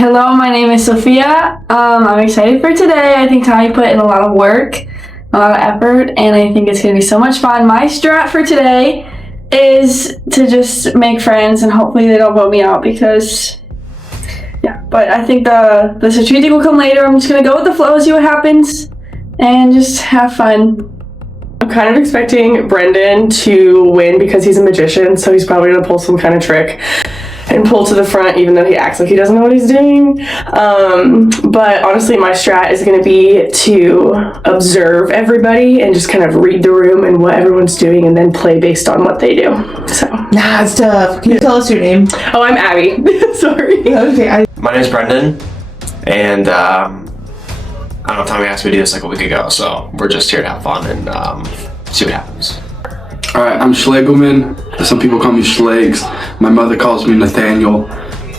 Hello, my name is Sophia. I'm excited for today. I think Ty put in a lot of work, a lot of effort, and I think it's going to be so much fun. My strat for today is to just make friends, and hopefully they don't vote me out because, yeah. But I think the strategic will come later. I'm just going to go with the flow, see what happens, and just have fun. I'm kind of expecting Brendan to win because he's a magician, so he's probably going to pull some kind of trick and pull to the front even though he acts like he doesn't know what he's doing. But honestly, my strat is going to be to observe everybody and just kind of read the room and what everyone's doing and then play based on what they do. So. Nah, it's tough. Can you tell us your name? Oh, I'm Abby. Sorry. Okay. My name's Brendan, and I don't know, Tommy asked me to do this like a week ago, so we're just here to have fun and see what happens. Alright, I'm Schlegelman. Some people call me Schlegs. My mother calls me Nathaniel.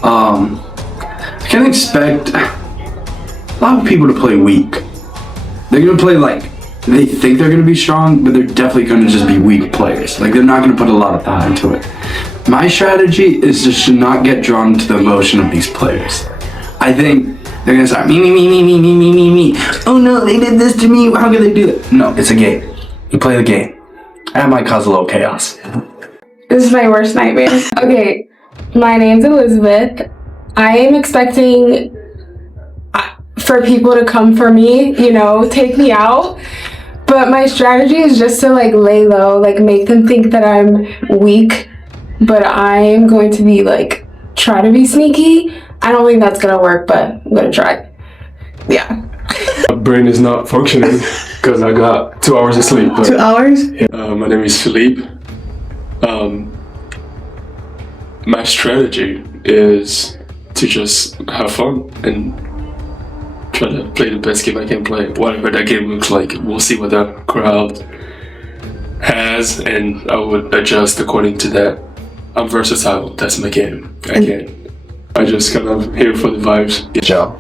I can't expect a lot of people to play weak. They're gonna play like they think they're gonna be strong, but they're definitely gonna just be weak players. Like they're not gonna put a lot of thought into it. My strategy is just to not get drawn to the emotion of these players. I think they're gonna start me. Oh no, they did this to me. How could they do it? No, it's a game. You play the game. That might cause a little chaos. This is my worst nightmare. Okay, my name's Elizabeth. I am expecting for people to come for me, take me out. But my strategy is just to lay low, make them think that I'm weak. But I am going to be try to be sneaky. I don't think that's gonna work, but I'm gonna try. Yeah. My brain is not functioning because I got 2 hours of sleep. 2 hours? My name is Philippe. My strategy is to just have fun and try to play the best game I can play. Whatever that game looks like, we'll see what the crowd has, and I would adjust according to that. I'm versatile. That's my game. I just kind of here for the vibes. Good job.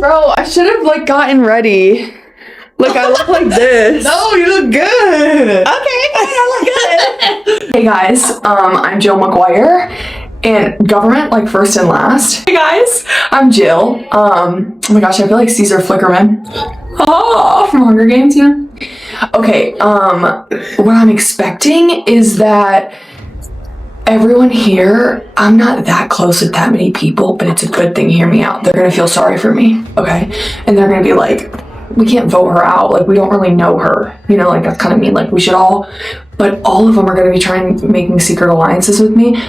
Bro, I should have gotten ready. I look like this. No, you look good. Okay, I look good. Hey guys, I'm Jill McGuire, and government first and last. Hey guys, I'm Jill. Oh my gosh, I feel like Caesar Flickerman. Oh, from Hunger Games, Okay, what I'm expecting is that everyone here, I'm not that close with that many people, but it's a good thing, hear me out. They're gonna feel sorry for me, okay? And they're gonna be we can't vote her out, we don't really know her. That's kind of mean, we should all, but all of them are gonna be making secret alliances with me,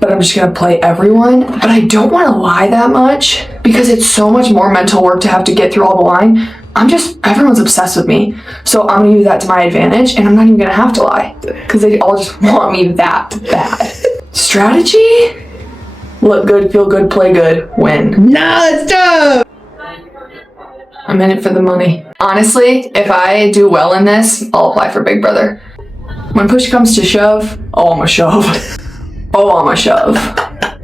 but I'm just gonna play everyone. But I don't wanna lie that much, because it's so much more mental work to have to get through all the line. Everyone's obsessed with me. So I'm gonna use that to my advantage, and I'm not even gonna have to lie, because they all just want me that bad. Strategy? Look good, feel good, play good, win. No, it's tough. I'm in it for the money. Honestly, if I do well in this, I'll apply for Big Brother. When push comes to shove, I'm a shove. I'm a shove.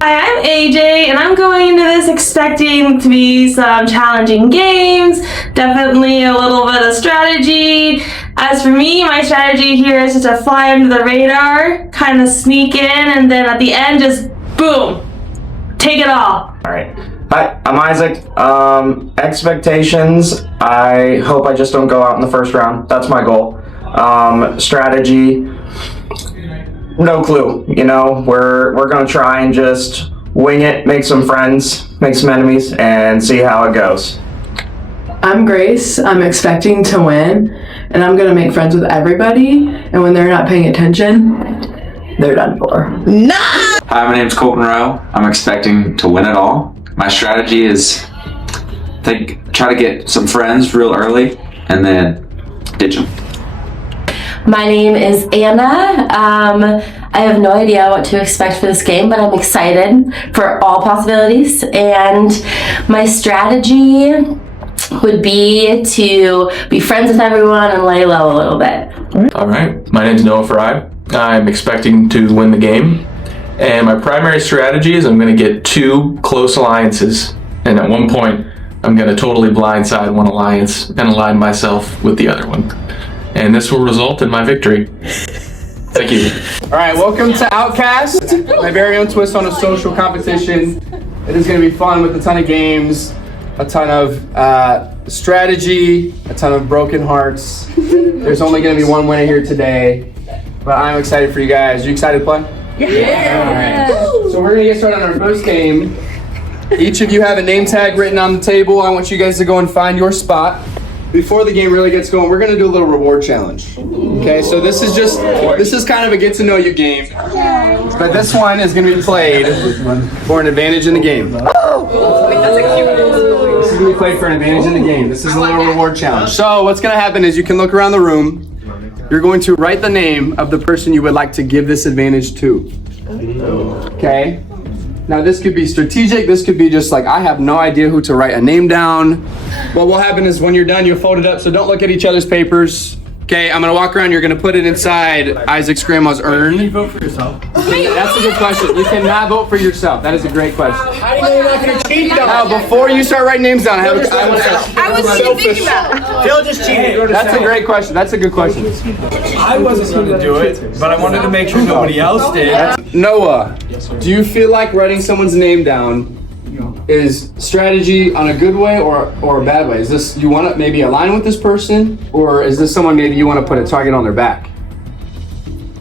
Hi, I'm AJ, and I'm going into this expecting to be some challenging games, definitely a little bit of strategy. As for me, my strategy here is just to fly under the radar, kind of sneak in, and then at the end, just boom, take it all. Alright. Hi, I'm Isaac. Expectations, I hope I just don't go out in the first round. That's my goal. Strategy, no clue. We're gonna try and just wing it, make some friends, make some enemies, and see how it goes. I'm Grace. I'm expecting to win, and I'm gonna make friends with everybody, and when they're not paying attention, they're done for. No! Hi, my name's Colton Rowe. I'm expecting to win it all. My strategy is try to get some friends real early and then ditch them. My name is Anna. I have no idea what to expect for this game, but I'm excited for all possibilities. And my strategy would be to be friends with everyone and lay low a little bit. All right. My name's Noah Fry. I'm expecting to win the game. And my primary strategy is I'm going to get 2 close alliances. And at one point, I'm going to totally blindside one alliance and align myself with the other one. And this will result in my victory. Thank you. All right, welcome to Outcast, my very own twist on a social competition. It is going to be fun with a ton of games, a ton of strategy, a ton of broken hearts. There's only going to be one winner here today, but I'm excited for you guys. You excited to play? Yeah. All right. So we're going to get started on our first game. Each of you have a name tag written on the table. I want you guys to go and find your spot. Before the game really gets going, we're going to do a little reward challenge. Okay, so this is kind of a get to know you game. But this one is going to be played for an advantage in the game. This is going to be played for an advantage in the game. This is a little reward challenge. So what's going to happen is you can look around the room. You're going to write the name of the person you would like to give this advantage to. Okay? Now this could be strategic, this could be just like, I have no idea who to write a name down. What will happen is when you're done, you'll fold it up, so don't look at each other's papers. Okay, I'm gonna walk around, you're gonna put it inside Isaac's grandma's urn. Can you vote for yourself? That's a good question. You cannot vote for yourself. That is a great question. How do you know you're not gonna cheat though? Now, before you start writing names down, I was thinking about it. Phil just cheated. That's a great question. That's a good question. I wasn't going to do it, but I wanted to make sure nobody else did. Noah, do you feel like writing someone's name down is strategy on a good way or a bad way? Is this, you want to maybe align with this person, or is this someone maybe you want to put a target on their back?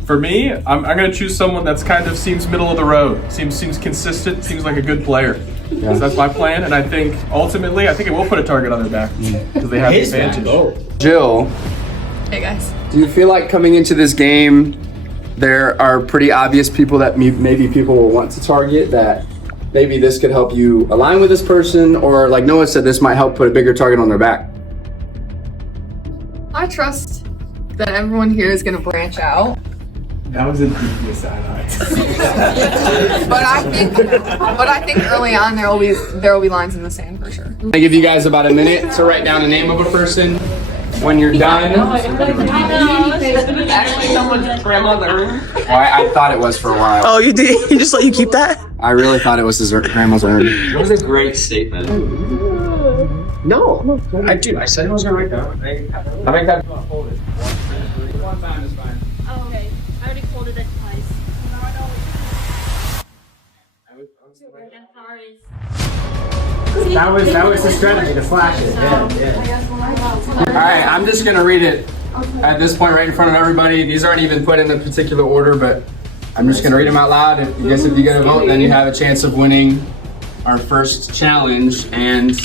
For me, I'm going to choose someone that's kind of seems middle of the road, seems consistent, seems like a good player. Yeah. So that's my plan, and I think ultimately, it will put a target on their back because they have the advantage. Jill. Hey guys. Do you feel like coming into this game, there are pretty obvious people that maybe people will want to target, that maybe this could help you align with this person, or like Noah said, this might help put a bigger target on their back? I trust that everyone here is gonna branch out. That was a deep side eye. But I think early on there will be lines in the sand for sure. I give you guys about a minute to write down the name of a person. When you're done, Actually, someone's grandma's urn. Well, I thought it was for a while. Oh, you did? You just let you keep that? I really thought it was his grandma's urn. That was a great statement. No, I said it was gonna write down. I think that. One time is fine. Oh, okay. I already folded it twice. That was the strategy to flash it. Yeah. All right, I'm just gonna read it at this point right in front of everybody. These aren't even put in a particular order, but I'm just gonna read them out loud. If you get a vote, then you have a chance of winning our first challenge and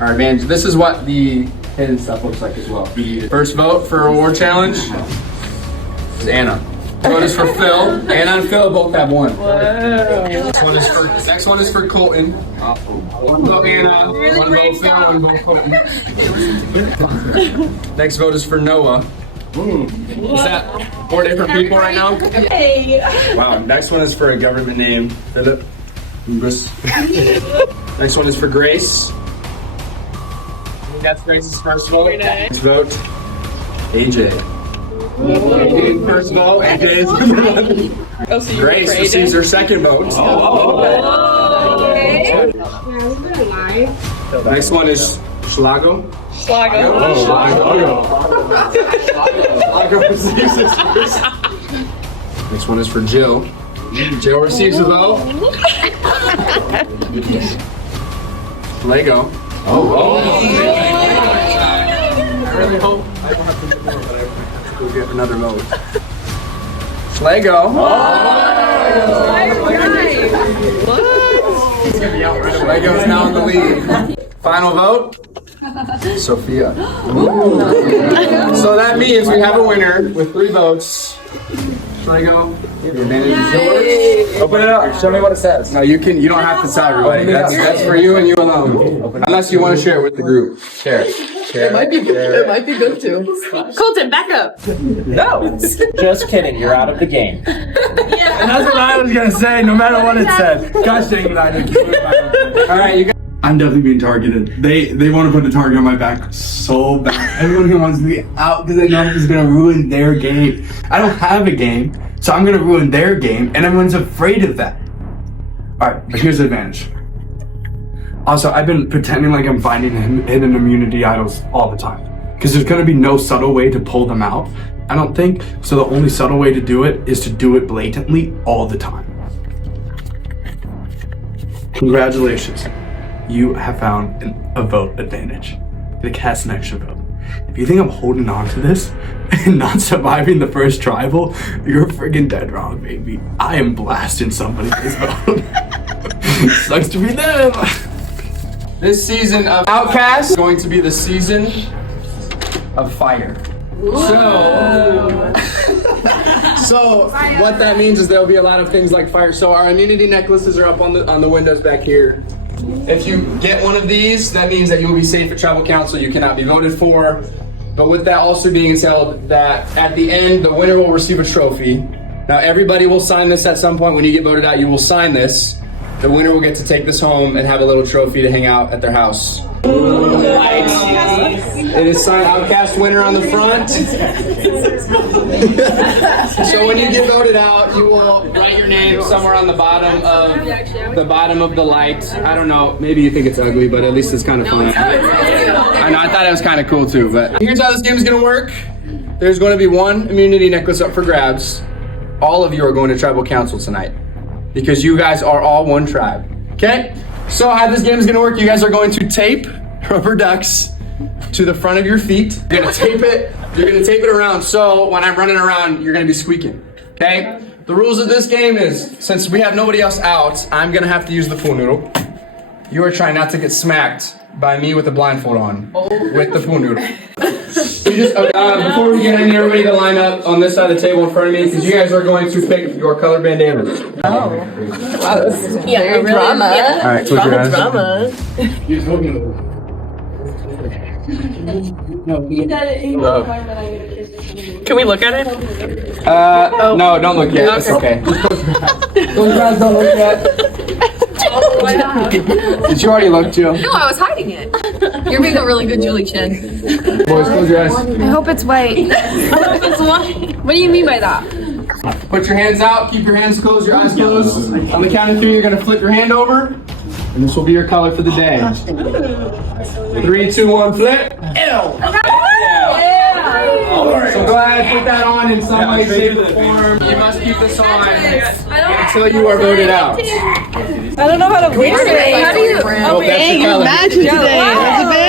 our advantage. This is what the hidden stuff looks like as well. The first vote for reward challenge is Anna. Vote is for Phil. Anna and Phil both have one. Next one is for Colton. One vote Anna, one vote Phil, one vote Colton. Next vote is for Noah. Is that 4 different people right now? Hey. Wow. Next one is for a government name. Philip. Next one is for Grace. That's Grace's first vote. Next vote, AJ. First vote, AJ is Grace receives her second vote. Next one is Schlago. Receives his first. Next one is for Jill. Jill receives a vote. Lego. I really hope I don't have to do more, but I have to go get another vote. Lego. Lego is now in the lead. Final vote. Sophia. So that means we have a winner with 3 votes. Lego, the advantage is yours. Open it up. Show me what it says. No, you don't have to tell everybody. That's for you and you alone. Unless you want to share it with the group. Share. It might be good too. Colton, back up. No. Just kidding. You're out of the game. Yeah. And that's what I was going to say, no matter what it says. Gosh dang it, I didn't. All right, you guys. I'm definitely being targeted. They want to put a target on my back so bad. Everyone who wants to be out because they know it's gonna ruin their game. I don't have a game, so I'm gonna ruin their game, and everyone's afraid of that. All right, but here's the advantage. Also, I've been pretending like I'm finding hidden immunity idols all the time because there's gonna be no subtle way to pull them out. I don't think. So the only subtle way to do it is to do it blatantly all the time. Congratulations. You have found a vote advantage. It casts an extra vote. If you think I'm holding on to this and not surviving the first tribal, you're friggin' dead wrong, baby. I am blasting somebody with this vote. Sucks to be them. This season of Outcast is going to be the season of fire. So what that means is there'll be a lot of things like fire. So our immunity necklaces are up on the windows back here. If you get one of these, that means that you will be safe at tribal council. You cannot be voted for. But with that also being said, that at the end, the winner will receive a trophy. Now everybody will sign this at some point. When you get voted out, you will sign this. The winner will get to take this home and have a little trophy to hang out at their house. It is signed Outcast winner on the front. So when you get voted out, you will write your name somewhere on the bottom of the light. I don't know, maybe you think it's ugly, but at least it's kind of fun. I know, I thought it was kind of cool too, but here's how this game is going to work. There's going to be one immunity necklace up for grabs. All of you are going to tribal council tonight because you guys are all one tribe. Okay? So how this game is going to work, you guys are going to tape rubber ducks to the front of your feet. You're going to tape it. You're going to tape it around. So when I'm running around, you're going to be squeaking. Okay? The rules of this game is, since we have nobody else out, I'm going to have to use the pool noodle. You are trying not to get smacked by me with a blindfold on with the pool noodle. Before we get in, everybody to line up on this side of the table in front of me because you guys are going to pick your color bandanas. Oh. Wow, yeah, drama. All right, close your eyes. Drama. Can we look at it? No, don't look yet. It's okay. Close your eyes, don't look yet. Did you already look, Jill? No, I was hiding it. You're being a really good Julie Chen. Boys, close your eyes. I hope it's white. I hope it's white. What do you mean by that? Put your hands out, keep your hands closed, your eyes closed. On the count of 3, you're gonna flip your hand over, and this will be your color for the day. 3, 2, 1, flip. So go ahead, put that on in some way, shape, or form. You must keep this on until you are voted out. I don't know how to wear it. How do you? Oh, dang, you're matching today,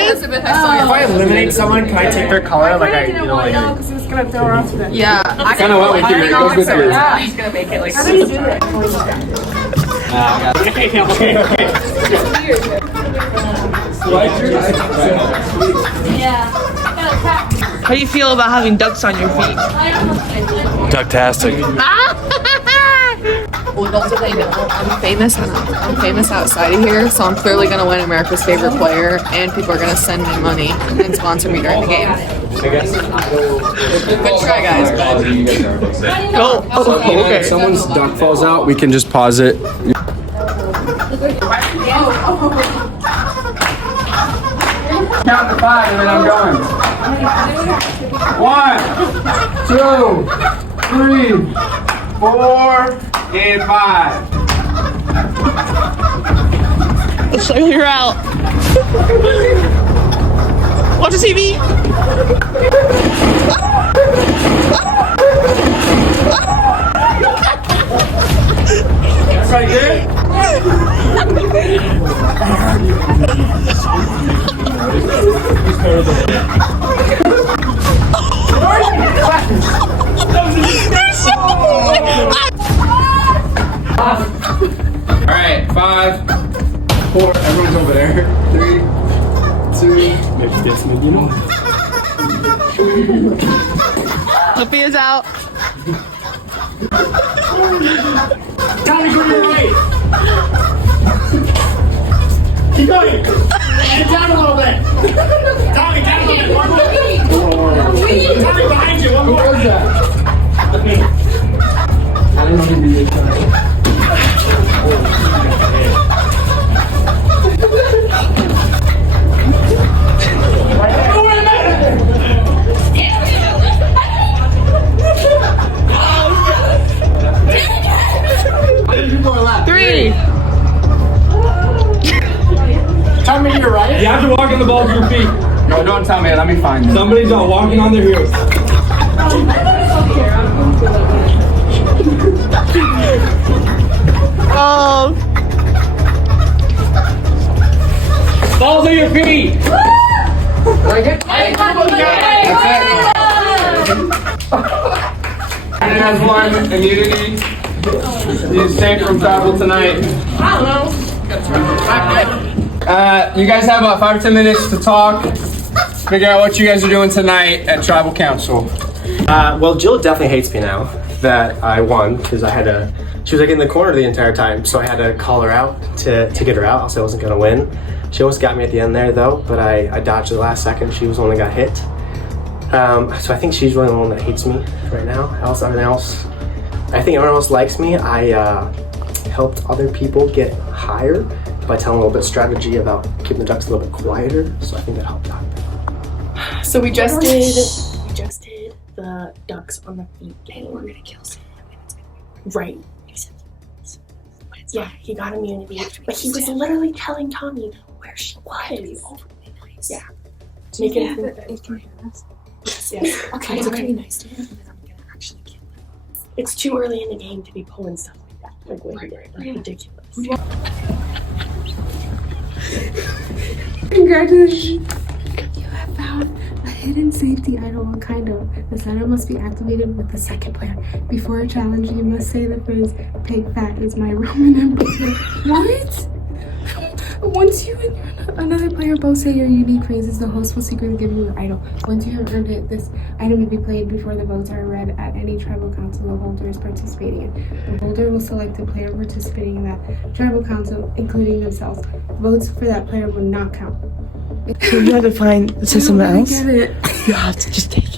Elizabeth. If I eliminate someone, can I take their color? Like I, you know, like. No, because it's gonna throw her off today. Yeah. I kind of went with you. It goes with you. He's gonna make it like. How do you do it? How do you feel about having ducks on your feet? Ducktastic. Little do they know, I'm famous outside of here, so I'm clearly gonna win America's favorite player, and people are gonna send me money and sponsor me during the game. Good try, guys. Okay. If someone's duck falls out, we can just pause it. Count to 5 and then I'm going. 1, 2, 3, 4, and 5. So you're out. Watch the TV. Everybody good? Alright, 5, 4, everyone's over there. 3, 2, Sophia's out. Tommy, go to your right. Keep going. Get down a little bit. Tommy, down a little bit. One more. Tommy, behind you. One more. Who was that? I don't know who you did. Tell me you're right. You have to walk on the ball with your feet. No, don't tell me. Let me find you. Somebody's walking on their heels. your feet. Brandon has one immunity. He's safe from travel tonight. You guys have about 5 or 10 minutes to talk. Figure out what you guys are doing tonight at Tribal Council. Well, Jill definitely hates me now that I won because she was like in the corner the entire time, so I had to call her out to get her out, else I wasn't gonna win. She almost got me at the end there though, but I dodged the last second. She was the one that got hit. So I think she's really the one that hates me right now. I think everyone else likes me. I helped other people get higher by telling a little bit of strategy about keeping the ducks a little bit quieter, so I think that helped out. So we just did the ducks on the feet game. We're gonna kill someone. Right. Yeah, he got immunity, but he was literally telling Tommy where she was. Yeah. Make it yeah. Okay, it's pretty nice to him, and then I'm gonna actually kill him. It's too early in the game to be pulling stuff like that. Like, ridiculous. Congratulations. You have found a hidden safety idol, kind of. This idol must be activated with the second player. Before a challenge, you must say the phrase, "Pig fat is my Roman emperor." What? Once you and another player both say your unique phrases, the host will secretly give you your idol. Once you have earned it, this item will be played before the votes are read at any tribal council the holder is participating in. The holder will select a player participating in that tribal council, including themselves. Votes for that player will not count. So you have to find the system else? Get it. You have to just take it.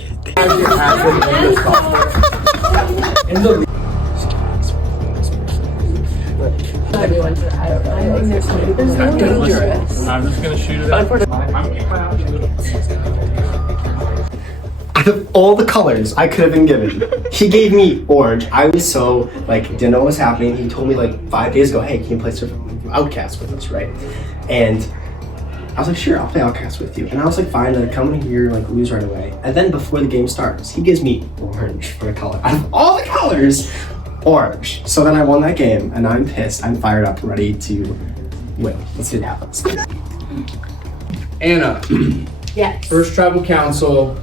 Dangerous. I'm just gonna shoot it out. Out of all the colors I could have been given, he gave me orange. I was so, didn't know what was happening. He told me 5 days ago, hey, can you play Outcast with us, right? And I was like, sure, I'll play Outcast with you. And I was like, fine, come in here, lose right away. And then before the game starts, he gives me orange for a color. Out of all the colors, orange. So then I won that game, and I'm pissed. I'm fired up, ready to win. Let's see what happens. Anna. Yes. First Tribal Council.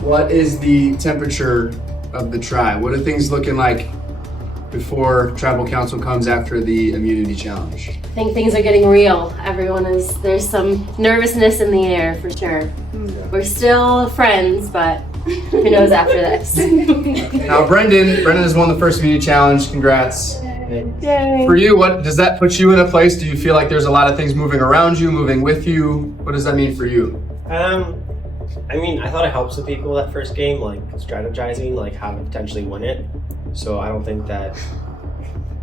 What is the temperature of the tribe? What are things looking like before Tribal Council comes after the immunity challenge? I think things are getting real. There's some nervousness in the air for sure. We're still friends, but who knows after this. Now Brendan has won the first immunity challenge. Congrats. Yay. For you, what does that put you in a place? Do you feel like there's a lot of things moving around you, moving with you? What does that mean for you? I thought it helps the people that first game, strategizing, how to potentially win it. So I don't think that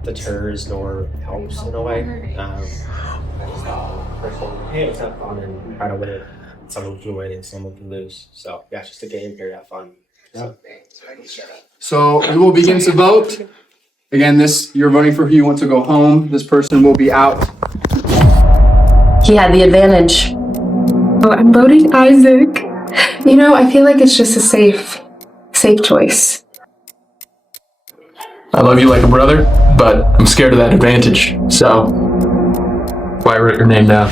deters nor helps in a way. I just thought, hey, let's have fun and try to win it. Someone can win and someone can lose. So yeah, it's just a game here, have fun. So we will begin to vote. Again, you're voting for who you want to go home. This person will be out. He had the advantage. Oh, I'm voting Isaac. I feel like it's just a safe choice. I love you like a brother, but I'm scared of that advantage. So, why write your name down?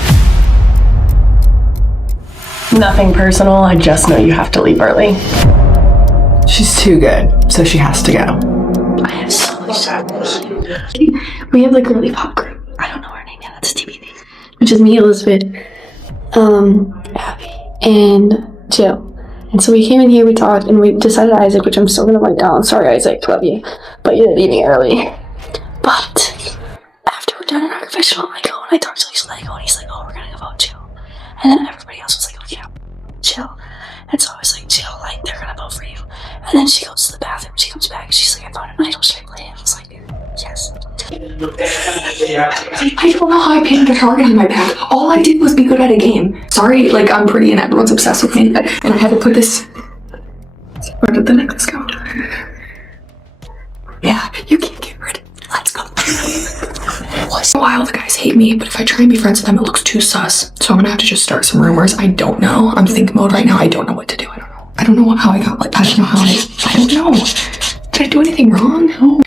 Nothing personal, I just know you have to leave early. She's too good, so she has to go. I have so much time. We have a really pop group. I don't know her name yet, that's TBD. Which is me, Elizabeth, Abby, and Jill. And so we came in here, we talked, and we decided Isaac, which I'm still gonna write down. Sorry, Isaac, love you, but you're leaving early. But after we're done in our confessional, I go and I talk to Lego, and he's like, "Oh, we're gonna go vote Jill." And then everybody else was like, "Oh yeah, Jill." And so I was like, "Jill, they're gonna vote for you." And then she goes to the bathroom. She comes back. She's like, "I found an idol. Should I play it?" I was like, "Yes." I don't know how I pinned a target on my back. All I did was be good at a game. Sorry, I'm pretty and everyone's obsessed with me. And I had to put this... Where did the necklace go? Yeah, you can't get rid of it. Let's go. Once in a while, the guys hate me, but if I try and be friends with them, it looks too sus. So I'm gonna have to just start some rumors. I don't know. I'm think mode right now. I don't know what to do. I don't know how I got I don't know how I don't know. Did I do anything wrong? No.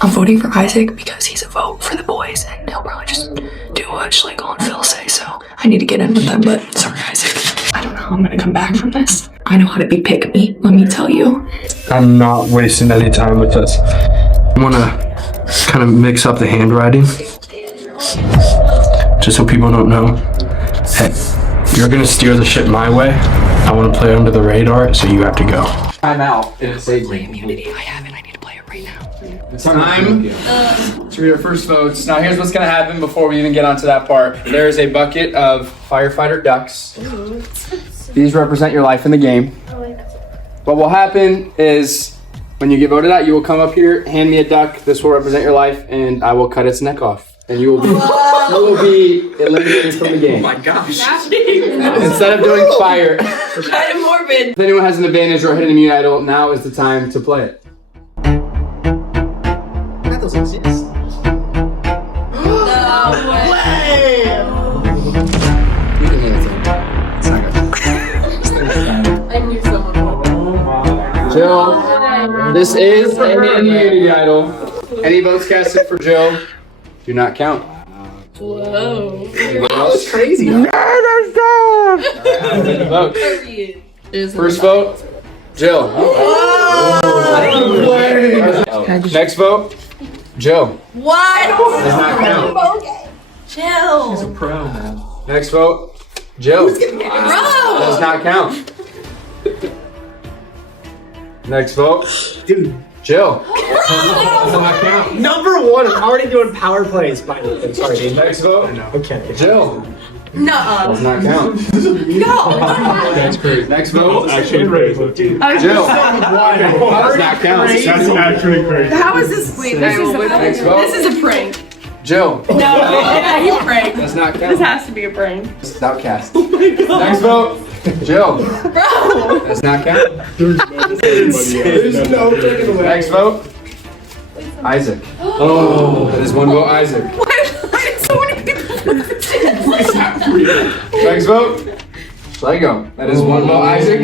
I'm voting for Isaac because he's a vote for the boys, and he'll probably just do what Schlegel and Phil say, so I need to get in with them, but sorry, Isaac. I don't know how I'm gonna come back from this. I know how to be pick-me, let me tell you. I'm not wasting any time with this. I want to kind of mix up the handwriting. Just so people don't know. Hey, you're going to steer the ship my way. I want to play under the radar, so you have to go. I'm out. It's immunity. I have it. I need to play it right now. It's time to read our first votes. Now here's what's going to happen before we even get onto that part. There is a bucket of firefighter ducks. These represent your life in the game. What will happen is when you get voted out, you will come up here, hand me a duck. This will represent your life, and I will cut its neck off. And you will be eliminated from the game. Oh my gosh. Instead of doing fire. Kind of morbid. If anyone has an advantage or a hidden immune idol, now is the time to play it. That doesn't exist. No way. You can hit it. It's not good. I knew someone would. Jill, this is an immunity idol. Any votes casted for Jill do not count. Whoa. Anyone else? Crazy. Vote. First vote, Jill. Next vote, Jill. What? Does not count. Chill. She's a pro, man. Next vote, Jill. Does not count. Next vote, Dude. Jill. Does not count. Number one, I'm already doing power plays by the way. Sorry, Dave. Next vote, Okay. Jill. No. Does not count. No. That's great. Next vote, Actually crazy. Dude. Jill. Does not count. That's actually crazy. How is this? Wait, Next vote, this is a prank. Jill. No. Yeah, you prank. Does not count. This has to be a prank. This is Outcast. Next vote, Jill. Bro. Does not count. There's no taking away. Next vote, Isaac. Oh, that is one vote, Isaac. Why did so many people Next vote, Schlegel. That is one vote, Isaac.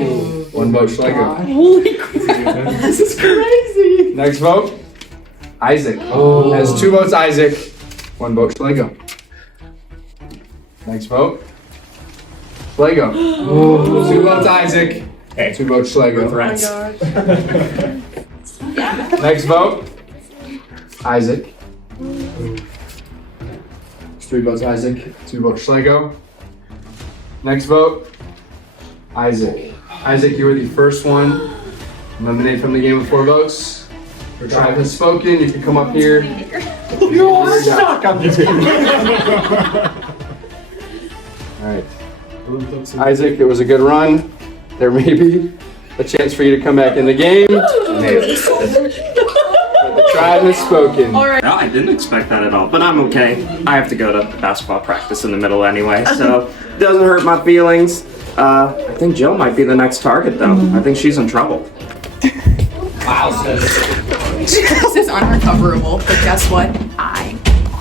One vote, Schlegel. Holy crap. This is crazy. Next vote, Isaac. Oh. That is two votes, Isaac. One vote, Schlegel. Next vote, Schlegel. Oh. Two votes, Isaac. Hey. Two votes, Schlegel. Oh my gosh. Next vote, Isaac. Three votes, Isaac. Two votes, Schlegel. Next vote, Isaac. Isaac, you were the first one eliminated from the game with 4 votes. Your tribe has spoken. You can come up here. You're stuck. I'm just kidding. All right. Isaac, it was a good run. There may be a chance for you to come back in the game. The tribe has spoken. No, I didn't expect that at all, but I'm okay. I have to go to basketball practice in the middle anyway, so it doesn't hurt my feelings. I think Jill might be the next target, though. I think she's in trouble. Wow. This is unrecoverable, but guess what? All of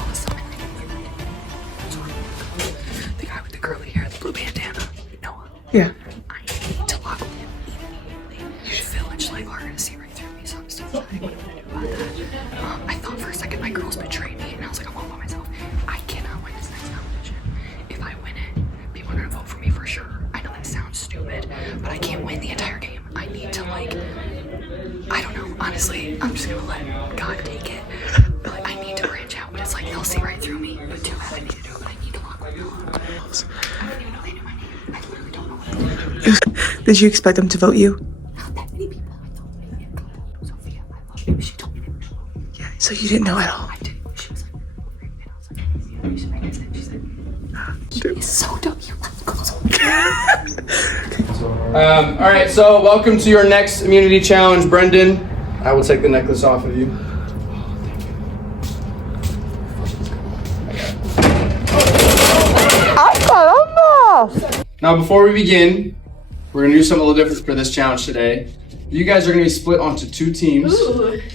a sudden, the guy with the curly hair, the blue bandana, Noah. Yeah. I need to lock him immediately. Phil and Schlegel are gonna see right through me, so I'm still deciding what I'm gonna do about that. I thought for a second my girls betrayed me, and I was like, I'm all by myself. I cannot win this next competition. If I win it, people are gonna vote for me for sure. I know that sounds stupid, but I can't win the entire game. I need to I don't know. Honestly, I'm just gonna let God take it. But I need to branch out. But it's like they'll see right through me. But too bad I need to do it. But I need to lock with Noah. I don't even know they knew my name. I literally don't know what to do. Did you expect them to vote you? Not that many people. I thought maybe a couple. Sophia, I love you. She told me to know. Yeah, so you didn't know at all. I didn't. She was like, and I was like, you should make it. She said, it's so dope. You love girls. All right, so welcome to your next immunity challenge, Brendan. I will take the necklace off of you. Now, before we begin, we're gonna do something a little different for this challenge today. You guys are gonna be split onto 2 teams.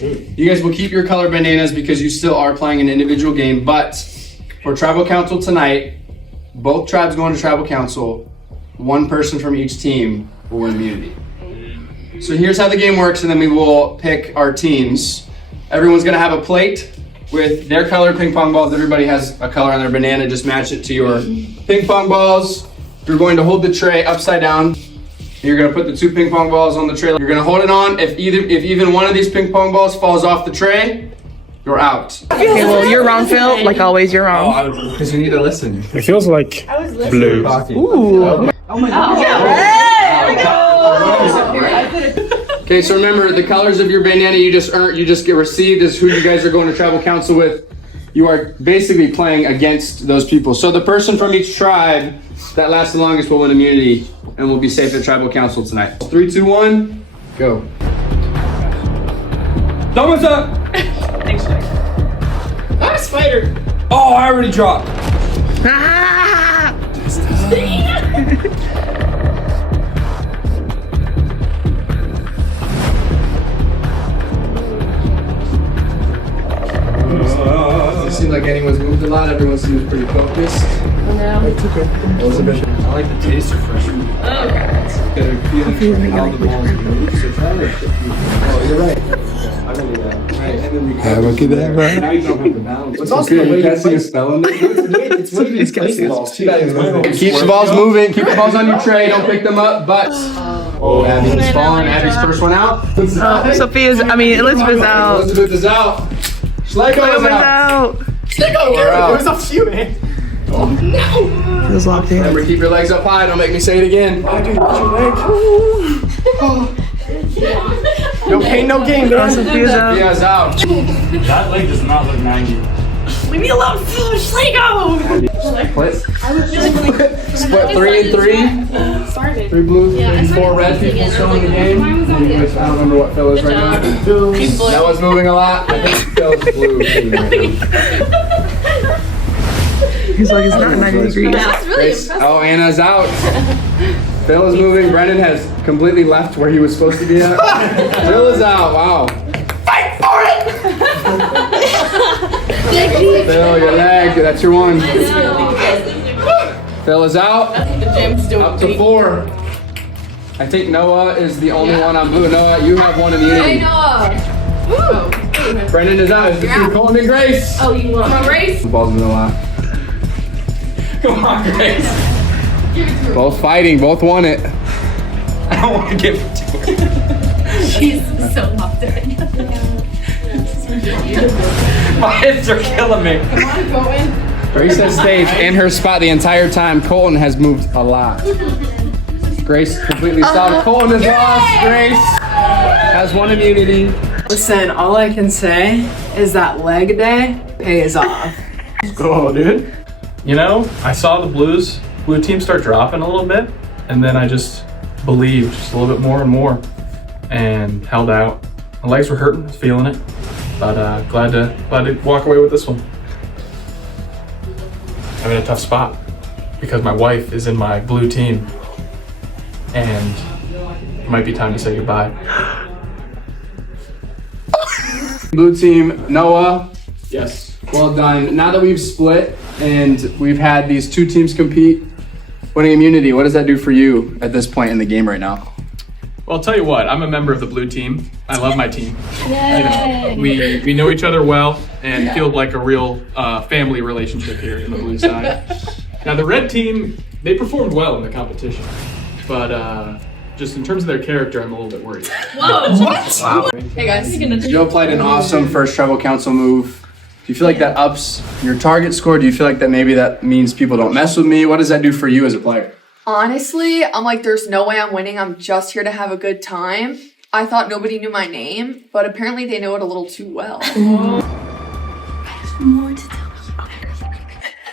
You guys will keep your color bandanas because you still are playing an individual game, but for tribal council tonight, both tribes go into tribal council. 1 person from each team will win immunity. So here's how the game works, and then we will pick our teams. Everyone's gonna have a plate with their colored ping pong balls. Everybody has a color on their banana. Just match it to your ping pong balls. You're going to hold the tray upside down. You're gonna put the 2 ping pong balls on the tray. You're gonna hold it on. If even one of these ping pong balls falls off the tray, you're out. Okay, well, you're wrong, Phil. Like always, you're wrong. Because you need to listen. It feels like blue. Ooh. Oh my God. Okay, so remember the colors of your bandana you just earned, you just get received is who you guys are going to tribal council with. You are basically playing against those people. So the person from each tribe that lasts the longest will win immunity and will be safe at tribal council tonight. 3, 2, 1, go. Thumbs up! Thanks, Jack. Ah, spider! Oh, I already dropped. Doesn't seem like anyone's moved a lot. Everyone seems pretty focused. No. It's okay. I like the taste of fresh fruit. Oh, okay. Get a feeling for how the balls move. So try to shift. Oh, you're right. I believe that. Right, and then we now you don't have the balance. It's also the way you casting a spell on it. It's what you place the balls too. Keep the balls moving. Keep the balls on your tray. Don't pick them up. But Abby's falling. Abby's first one out. Elizabeth's out. Elizabeth is out. Schlegel is out. It was up to you, man. Oh no! Feels locked in. Remember, keep your legs up high. Don't make me say it again. No pain, no gain, man. Sophia's out. That leg does not look 90. Leave me alone, Schlegel! Split 3 and 3. 3 blue, 4 red people still in the game. I don't remember what Phil is right now. That was moving a lot. I think Phil's blue. He's like, it's not 90 degrees. That's really impressive. Oh, Anna's out. Phil is moving. Brendan has completely left where he was supposed to be at. Phil is out. Wow. Fight for it! Phil, your leg. That's your one. Phil is out. Up to 4. I think Noah is the only one on blue. Noah, you have one immunity. Brendan is out. It's between Colton and Grace. Oh, you want my Grace? The ball's moving a lot. Come on, Grace. Both fighting. Both won it. I don't want to give it to her. She's so locked in. My hips are killing me. Come on, Colton. Grace has stayed in her spot the entire time. Colton has moved a lot. Grace completely stopped. Colton is lost. Grace has one immunity. Listen, all I can say is that leg day pays off. Let's go, dude. You know, I saw the blue team start dropping a little bit, and then I just believed just a little bit more and more, and held out. My legs were hurting, feeling it, but glad to walk away with this one. I'm in a tough spot because my wife is in my blue team, and it might be time to say goodbye. Blue team, Noah. Yes. Well done. Now that we've split and we've had these 2 teams compete, winning immunity, what does that do for you at this point in the game right now? Well, I'll tell you what, I'm a member of the blue team. I love my team. Yay. You know, we know each other well and feel like a real family relationship here in the blue side. Now the red team, they performed well in the competition, but just in terms of their character, I'm a little bit worried. Whoa! What? Wow. Hey guys. Joe played an awesome first tribal council move. Do you feel like that ups your target score? Do you feel like that maybe that means people don't mess with me? What does that do for you as a player? Honestly, I'm like, there's no way I'm winning. I'm just here to have a good time. I thought nobody knew my name, but apparently they know it a little too well. More to tell you.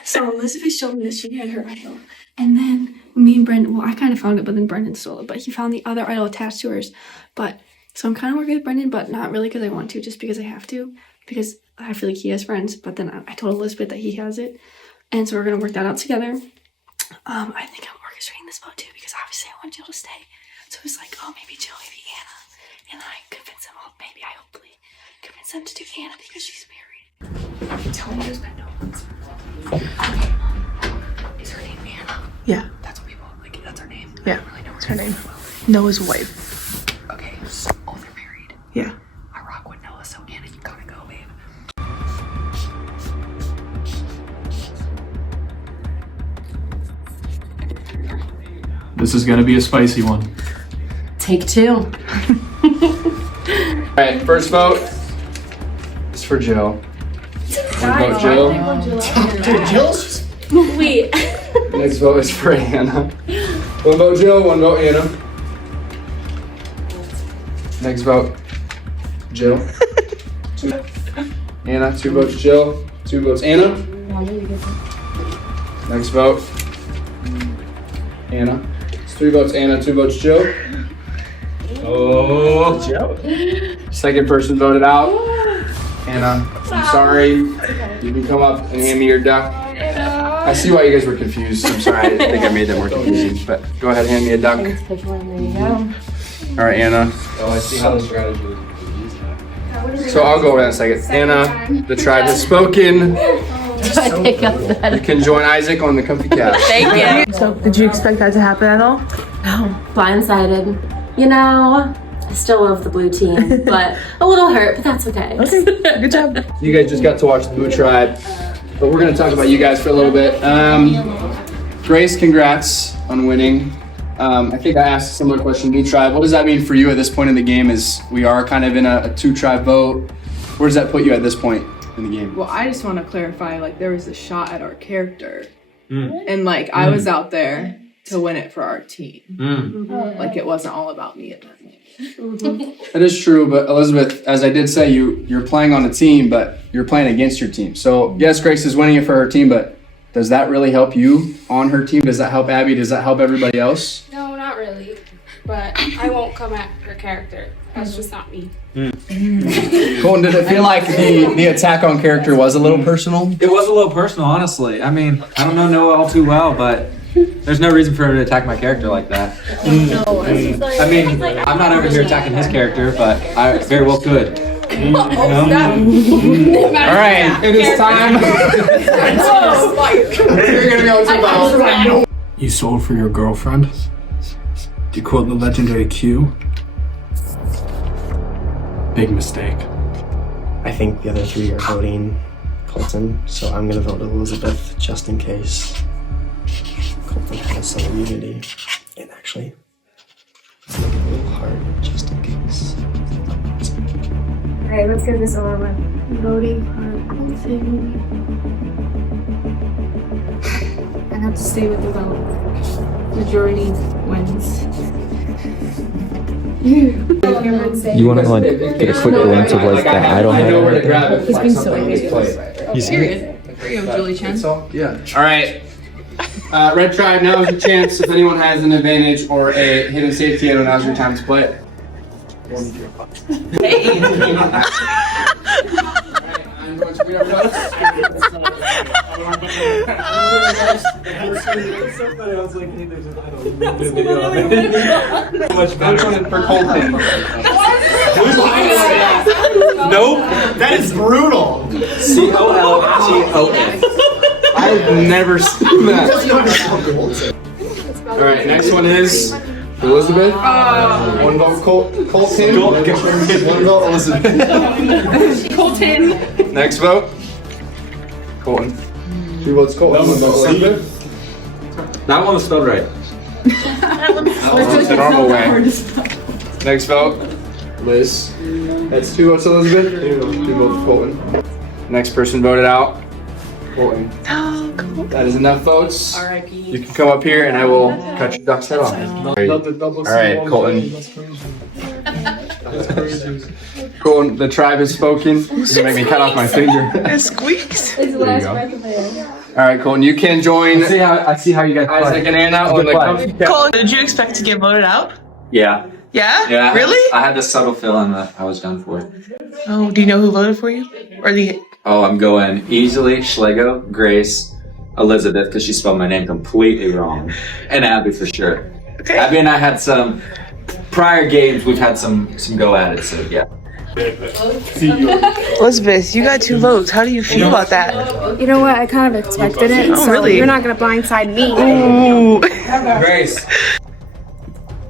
So Elizabeth showed me this. She had her idol. And then me and Brendan, well, I kind of found it, but then Brendan stole it. But he found the other idol attached to hers. But so I'm kind of working with Brendan, but not really because I want to, just because I have to. Because I feel like he has friends. But then I told Elizabeth that he has it. And so we're going to work that out together. I think I'm orchestrating this vote too, because obviously I want Jill to stay. So it's like, oh, maybe Jill, maybe Anna. And then I convince them all, maybe I hopefully convince them to do Anna because she's married. Tell me there's been no ones. Is her name Anna? Yeah. That's what people like. That's her name. Yeah. I don't really know What's her name? Noah's wife. Okay. Oh, they're married. Yeah. I rock with Noah, so Anna, you gotta go. This is gonna be a spicy one. Take two. Alright, first vote is for Jill. One vote Jill. Dude, Jill's Wait. Next vote is for Anna. One vote Jill, one vote Anna. Next vote, Jill. Anna, 2 votes Jill, 2 votes Anna. Next vote, Anna. It's 3 votes Anna, 2 votes Jill. Oh, Jill. Second person voted out. Anna, I'm sorry. You can come up and hand me your duck. I see why you guys were confused. I'm sorry, I think I made that more confusing. But go ahead, hand me a duck. There you go. All right, Anna. Oh, I see how the strategy is. So I'll go over that in a second. Anna, the tribe has spoken. Do I pick up that? You can join Isaac on the comfy couch. Thank you. So, did you expect that to happen at all? No, blindsided. You know, I still love the blue team, but a little hurt, but that's okay. Okay, good job. You guys just got to watch the Blue Tribe, but we're gonna talk about you guys for a little bit. Grace, congrats on winning. I think I asked a similar question, Blue Tribe. What does that mean for you at this point in the game? As we are kind of in a 2-tribe vote. Where does that put you at this point in the game? Well, I just want to clarify, like, there was a shot at our character. And, like, I was out there to win it for our team. Like, it wasn't all about me at that moment. That is true, but Elizabeth, as I did say, you're playing on a team, but you're playing against your team. So, yes, Grace is winning it for her team, but does that really help you on her team? Does that help Abby? Does that help everybody else? No, not really. But I won't come at her character. That's just not me. Colton, did it feel like the attack on character was a little personal? It was a little personal, honestly. I mean, I don't know Noah all too well, but there's no reason for him to attack my character like that. I mean, I'm not over here attacking his character, but I very well could. You know? All right, it is time. You're gonna go to You sold for your girlfriend? To quote the legendary Q, big mistake. I think the other 3 are voting Colton, so I'm gonna vote Elizabeth just in case Colton has some immunity. And actually, make it a little hard just in case. Alright, let's get this over with. Voting for Colton. I have to stay with the vote. Majority wins. You want to like get a quick glance of like the idol head? He's been so angry. He's Period. There you go, Julie Chen. Yeah. All right. Red Tribe, now is your chance. If anyone has an advantage or a hidden safety, now's your time to play it. I'm going to read our votes. Much better for Colton. Nope. That is brutal. COLTON. I've never seen that. All right, next one is Elizabeth. One vote Colton. One vote Elizabeth. Colton. Next vote Colton. 2 votes Colton. 1 vote Elizabeth. That one was spelled right. The normal way. Next vote Liz. That's 2 votes Elizabeth. 2 votes Colton. Next person voted out. Colton. That is enough votes. You can come up here and I will cut your duck's head off. All right, Colton. Colton, the tribe has spoken. You make me cut off my finger. It squeaks. There you go. All right, Colton, you can join. I see how you guys play. Isaac and Anna on the comfy couch. Cole, did you expect to get voted out? Yeah. Yeah? Yeah. Really? I had this subtle feeling that I was done for. Oh, do you know who voted for you? Or the Oh, I'm going easily Schlego, Grace, Elizabeth, because she spelled my name completely wrong, and Abby for sure. Okay. Abby and I had some prior games. We've had some go at it. So yeah. Elizabeth, you got 2 votes. How do you feel about that? You know what? I kind of expected it. Oh, so really? You're not gonna blindside me. Ooh. Grace.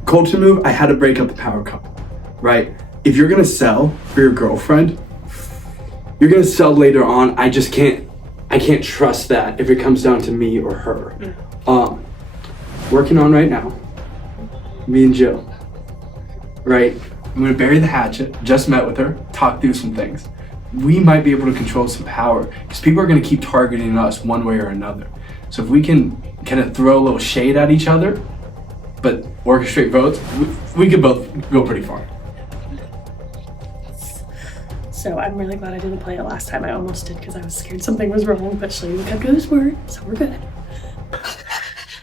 Culture move, I had to break up the power couple, right? If you're gonna sell for your girlfriend, you're gonna sell later on. I can't trust that if it comes down to me or her. Working on right now. me and Jill, right? I'm gonna bury the hatchet, just met with her, talk through some things. We might be able to control some power because people are gonna keep targeting us one way or another. So if we can kind of throw a little shade at each other, but orchestrate votes, we could both go pretty far. So I'm really glad I didn't play it last time. I almost did because I was scared something was wrong, but Shalene kept to his word, so we're good.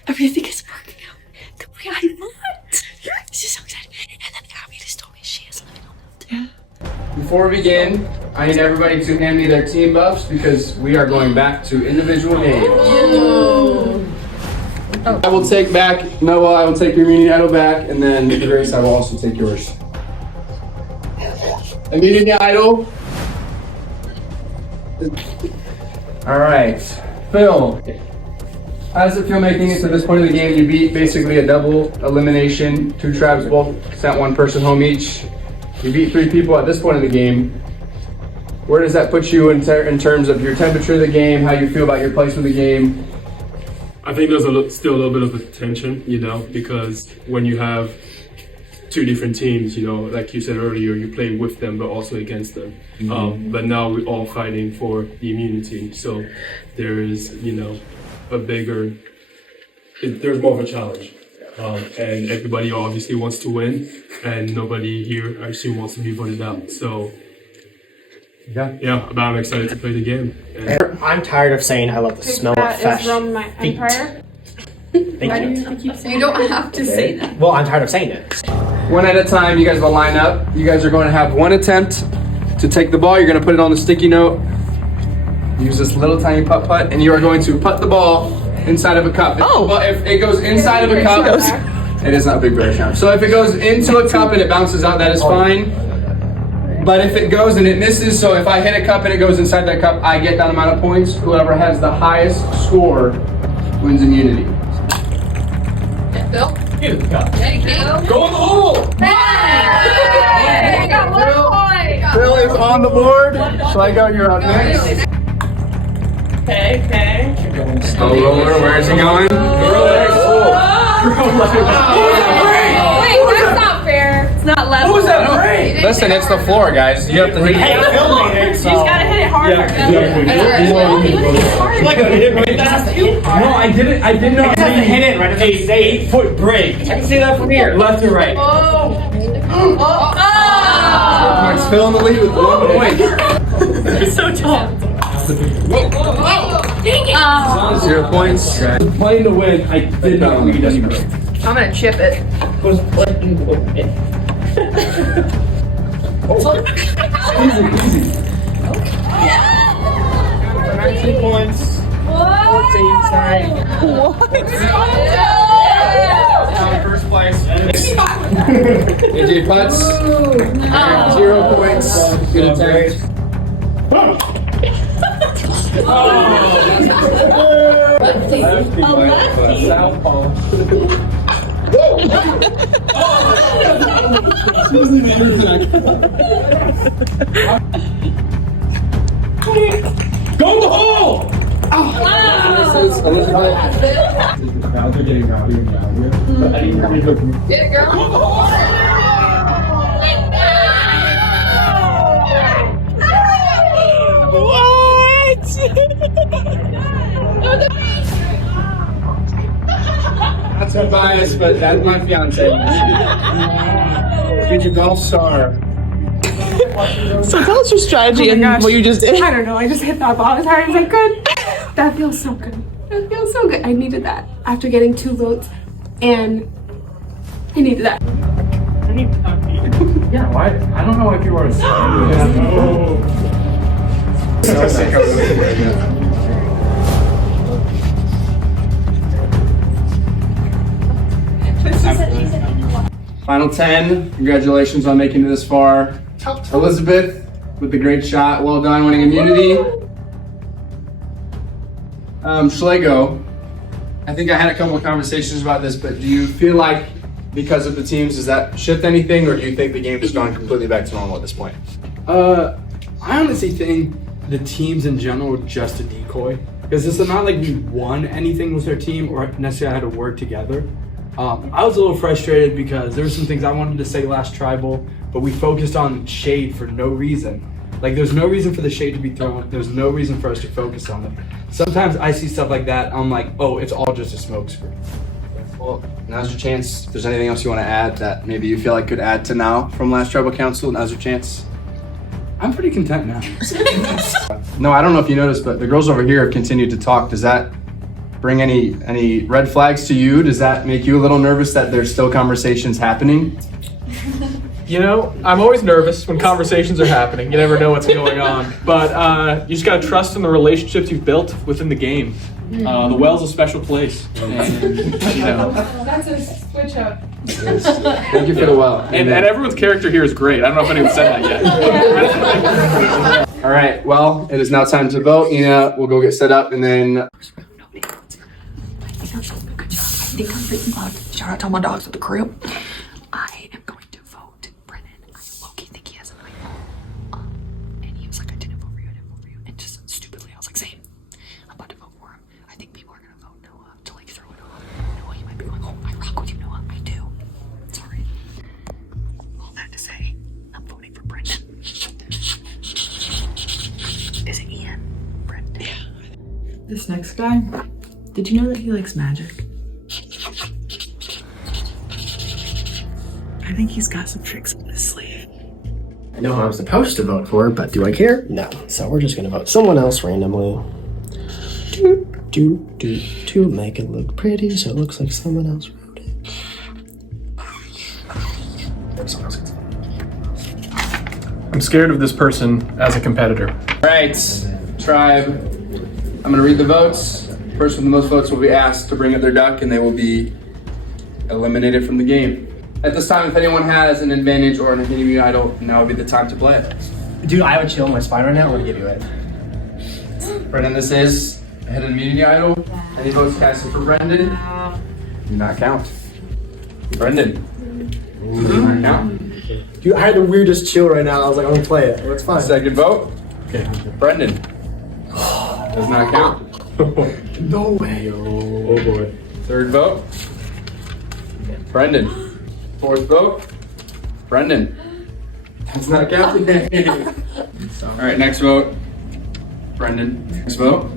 Everything is working out the way I want. This is so exciting. And then Abby just told me she is living on the Before we begin, I need everybody to hand me their team buffs because we are going back to individual games. I will take back Noah, I will take your immunity idol back, and then Grace, I will also take yours. Immunity idol. Alright, Phil. How does it feel making it to this point of the game? You beat basically a double elimination. 2 tribes both sent 1 person home each. You beat 3 people at this point of the game. Where does that put you in terms of your temperature of the game, how you feel about your place in the game? I think there's still a little bit of a tension, you know, because when you have 2 different teams, you know, like you said earlier, you're playing with them but also against them. But now we're all fighting for the immunity, so there is, you know, there's more of a challenge. And everybody obviously wants to win, and nobody here actually wants to be voted out. So yeah, but I'm excited to play the game. And I'm tired of saying I love the smell of fresh feet. Thank you. You don't have to say that. Well, I'm tired of saying it. One at a time, you guys will line up. You guys are going to have 1 attempt to take the ball. You're going to put it on the sticky note. Use this little tiny putt, and you are going to put the ball inside of a cup. If it goes inside of a cup, it is not a big bear champ. So if it goes into a cup and it bounces out, that is fine. But if it goes and it misses, so if I hit a cup and it goes inside that cup, I get that amount of points. Whoever has the highest score wins immunity. Phil? Hit the cup. Thank you. Go in the hole! Hey! I got 1 point! Phil is on the board. Schlegel, you're up next. Okay. Slow roller, where is he going? Wait, that's not fair. It's not level. Who's that break? Listen, it's the floor, guys. You have to hit it. Phil made it, so. You just gotta hit it harder. No, I didn't. I did not Hit it right at the 8-foot break. I can see that from here. Left or right. It's Phil in the lead with 1 point. You're so tall. Dang it. 0 points. Playing to win, I did not read any break. I'm gonna chip it. Easy. 19 points. 14 side. First place. AJ putts. 0 points. Good attempt. Go in the hole! This is Elizabeth. Get it, girl. That's a bias, but that's my fiance. Future golf star. So tell us your strategy and what you just did. I don't know. I just hit that ball as hard as I could. That feels so good. That feels so good. I needed that after getting 2 votes, and I needed that. Yeah, why? I don't know why people are Final 10. Congratulations on making it this far. Elizabeth with the great shot. Well done, winning immunity. Schlegel, I think I had a couple of conversations about this, but do you feel like because of the teams, does that shift anything, or do you think the game has gone completely back to normal at this point? I honestly think the teams in general were just a decoy. Because it's not like we won anything with our team or necessarily had to work together. I was a little frustrated because there were some things I wanted to say last tribal, but we focused on shade for no reason. Like, there's no reason for the shade to be thrown. There's no reason for us to focus on it. Sometimes I see stuff like that, I'm like, oh, it's all just a smoke screen. Well, now's your chance. If there's anything else you want to add that maybe you feel like could add to now from last tribal council, now's your chance. I'm pretty content now. No, I don't know if you noticed, but the girls over here have continued to talk. Does that bring any red flags to you? Does that make you a little nervous that there's still conversations happening? You know, I'm always nervous when conversations are happening. You never know what's going on. But you just gotta trust in the relationships you've built within the game. The well's a special place. And, you know. That's a switch up. Thank you for the well. And everyone's character here is great. I don't know if anyone said that yet. All right, well, it is now time to vote. Ina, we'll go get set up and then... Shout out to all my dogs at the crib. I am going to vote Brennan. I low-key think he has an eyeball. And he was like, I didn't vote for you, And just stupidly, I was like, same. I'm about to vote for him. I think people are gonna vote Noah to like throw it off. Noah, you might be going, oh, I rock with you, Noah. I do. Sorry. All that to say, I'm voting for Brendan. Is it Ian? Brendan? Yeah. This next guy, did you know that he likes magic? I think he's got some tricks up his sleeve. I know who I'm supposed to vote for, but do I care? No. So we're just gonna vote someone else randomly. To make it look pretty, so it looks like someone else wrote it. I'm scared of this person as a competitor. All right, tribe. I'm gonna read the votes. Person with the most votes will be asked to bring up their duck and they will be eliminated from the game. At this time, if anyone has an advantage or an enemy idol, now would be the time to play. Dude, I would chill in my spine right now. I'm gonna give you it. Brendan, this is a hidden immunity idol. Any votes casted for Brendan? Do not count. Brendan. Do not count. Dude, I had the weirdest chill right now. I was like, I'm gonna play it. It's fine. Second vote. Okay. Brendan. Does not count. No way. Oh boy. Third vote. Brendan. Fourth vote. Brendan. That's not counting. All right, next vote. Brendan. Next vote.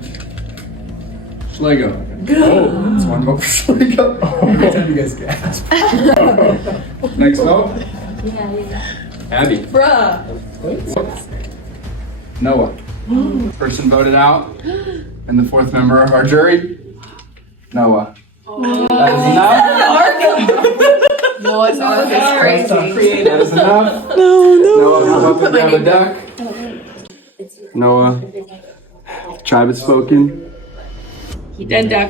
Schlego. Oh, that's one vote for Schlego. Every time you guys gasp. Next vote. Abby. Bruh. Noah. Person voted out. And the fourth member of our jury, Noah. That is enough. Noah's arc is crazy. That is enough. Noah, how about the grab a duck? Noah. Tribe has spoken. He did duck.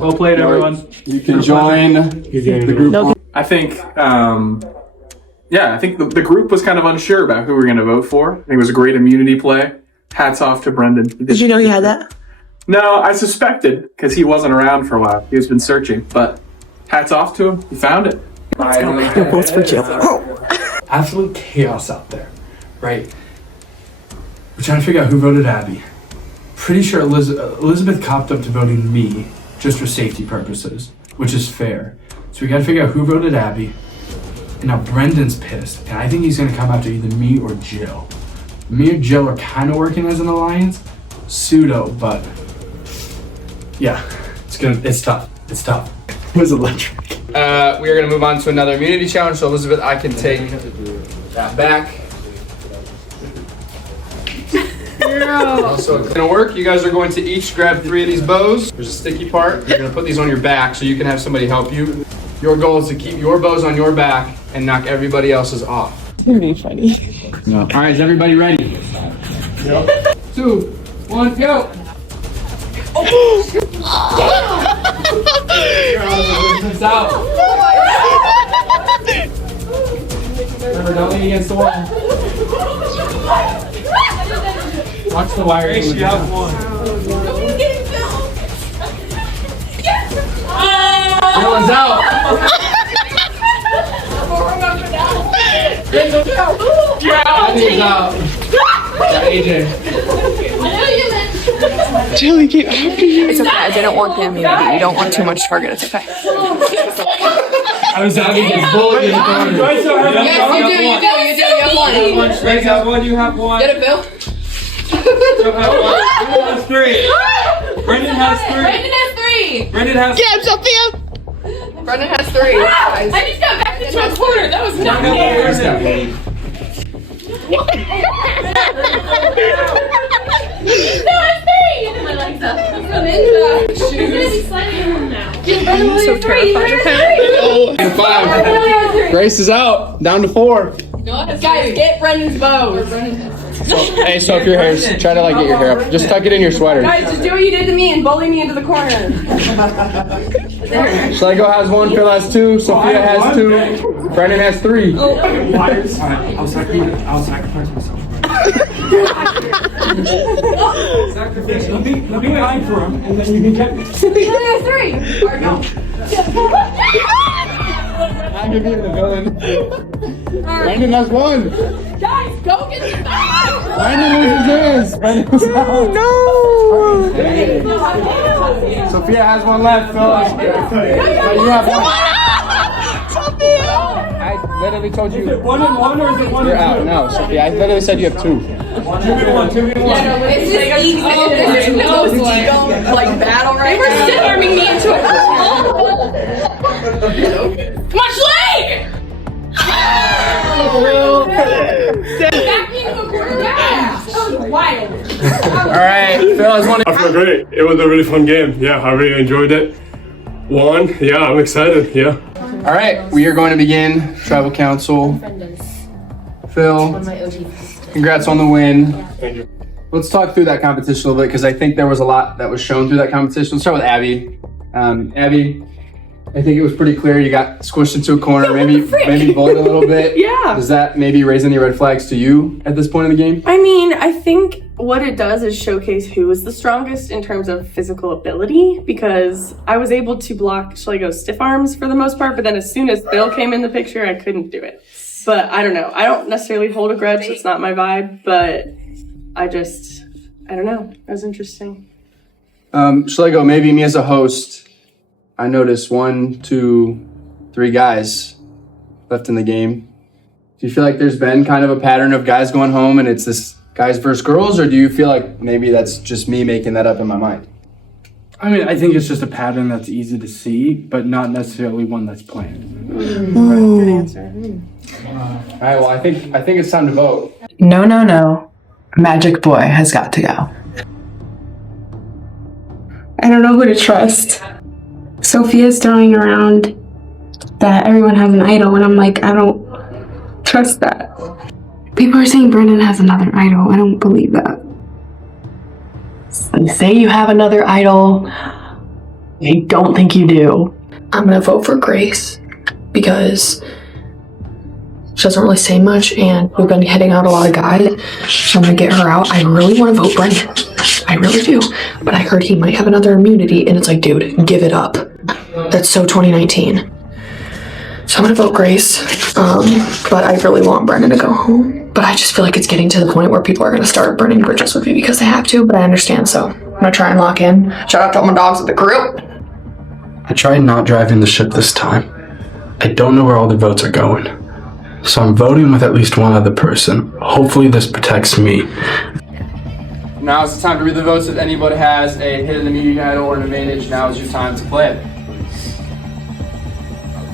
Well played, everyone. You can join the group. I think, I think the group was kind of unsure about who we were going to vote for. I think it was a great immunity play. Hats off to Brendan. Did you know he had that? No, I suspected because he wasn't around for a while. He has been searching, but hats off to him. He found it. No votes for Jill. Absolute chaos out there, right? We're trying to figure out who voted Abby. Pretty sure Elizabeth copped up to voting me just for safety purposes, which is fair. So we gotta figure out who voted Abby. And now Brendan's pissed, and I think he's gonna come after either me or Jill. Me or Jill are kind of working as an alliance, pseudo, but yeah, it's tough. It's tough. It was electric. We are going to move on to another immunity challenge. So Elizabeth, I can take that back. So it's going to work. You guys are going to each grab 3 of these bows. There's a sticky part. You're going to put these on your back so you can have somebody help you. Your goal is to keep your bows on your back and knock everybody else's off. It's gonna be funny. No. All right, is everybody ready? Yep. 2, 1, go. It's out. Remember, don't lean against the wall. Watch the wire. Hey, she has one. Everyone's out. Yeah, Abby's out. Yeah, AJ. Jelly came after you. It's okay. I didn't want the immunity. You don't want too much target. It's okay. I was having this bullet in the corner. Yes, you do. You have one. Grace has one, you have one. Get it, Bill. Brendan has three. Brendan has three. Brendan has three. Brendan has Get him, Sophia. Brendan has three. Guys. I just got back into a corner. That was not three. My legs up. I'm so terrified of him. And 5. Grace is out. Down to 4. Guys, get Brendan's bow. Hey, so if your hair's, try to like get your hair up. Just tuck it in your sweater. Guys, just do what you did to me and bully me into the corner. Schlegel has 1, Phil has 2, Sophia has 2, Brendan has 3. I'll sacrifice myself. Sacrifice. Let me hide for him, and then you can get me. Brendan has 3. Or no. I'm gonna be the villain. Brendan has 1. Guys, go get the bag. Brendan loses his. Brendan was out. No. Sophia has 1 left, Phil. You have 1. I literally told you. Is it 1 and 1 or is it 1 You're and 2? out. No, Sophia, I literally said you have 2. 2v1. It's just easy. Like battle right now. They were stiff arming me into a Come on, Schleg! Back me into a corner. That was wild. Alright, Phil has 1. I feel great. It was a really fun game. Yeah, I really enjoyed it. Won. Yeah, I'm excited. Yeah. Alright, we are going to begin Tribal Council. Phil, congrats on the win. Thank you. Let's talk through that competition a little bit because I think there was a lot that was shown through that competition. Let's start with Abby. Abby, I think it was pretty clear you got squished into a corner, maybe bullied a little bit. Yeah. Does that maybe raise any red flags to you at this point in the game? I mean, I think what it does is showcase who is the strongest in terms of physical ability, because I was able to block Schlego's stiff arms for the most part, but then as soon as Bill came in the picture, I couldn't do it. But I don't know. I don't necessarily hold a grudge. It's not my vibe, but I don't know. It was interesting. Schlego, maybe me as a host, I noticed 1, 2, 3 guys left in the game. Do you feel like there's been kind of a pattern of guys going home and it's this guys versus girls, or do you feel like maybe that's just me making that up in my mind? I mean, I think it's just a pattern that's easy to see, but not necessarily one that's planned. Good answer. All right, well, I think it's time to vote. No. Magic Boy has got to go. I don't know who to trust. Sophia's throwing around that everyone has an idol, and I'm like, I don't trust that. People are saying Brendan has another idol. I don't believe that. You say you have another idol. I don't think you do. I'm gonna vote for Grace because she doesn't really say much, and we've been hitting out a lot of guys. So I'm gonna get her out. I really want to vote Brendan. I really do. But I heard he might have another immunity, and it's like, dude, give it up. That's so 2019. So I'm gonna vote Grace. But I really want Brendan to go home. But I just feel like it's getting to the point where people are gonna start burning bridges with me because they have to, but I understand, so I'm gonna try and lock in. Shout out to all my dogs at the crew. I tried not driving the ship this time. I don't know where all the votes are going. So I'm voting with at least one other person. Hopefully this protects me. Now is the time to read the votes. If anybody has a hidden immunity idol or an advantage, now is your time to play it.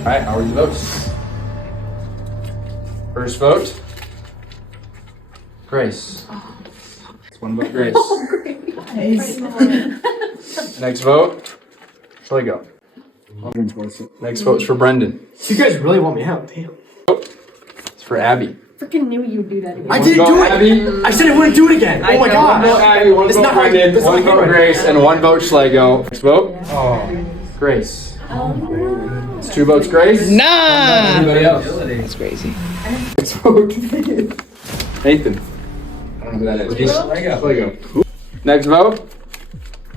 Alright, I'll read the votes. First vote, Grace. It's 1 vote, Grace. Next vote, Schlegel. Next vote's for Brendan. You guys really want me out, damn. It's for Abby. Freaking knew you'd do that again. I didn't do it! Abby. I said I wouldn't do it again! Oh my god! 1 vote Abby, 1 It's vote not right. Brendan, It's 1 not vote right. Grace, and 1 vote Schlegel. Next vote? Grace. It's 2 votes Grace. Nah! Anybody else? That's crazy. Next vote. Nathan. I don't know who that is. Schlegel. Next vote?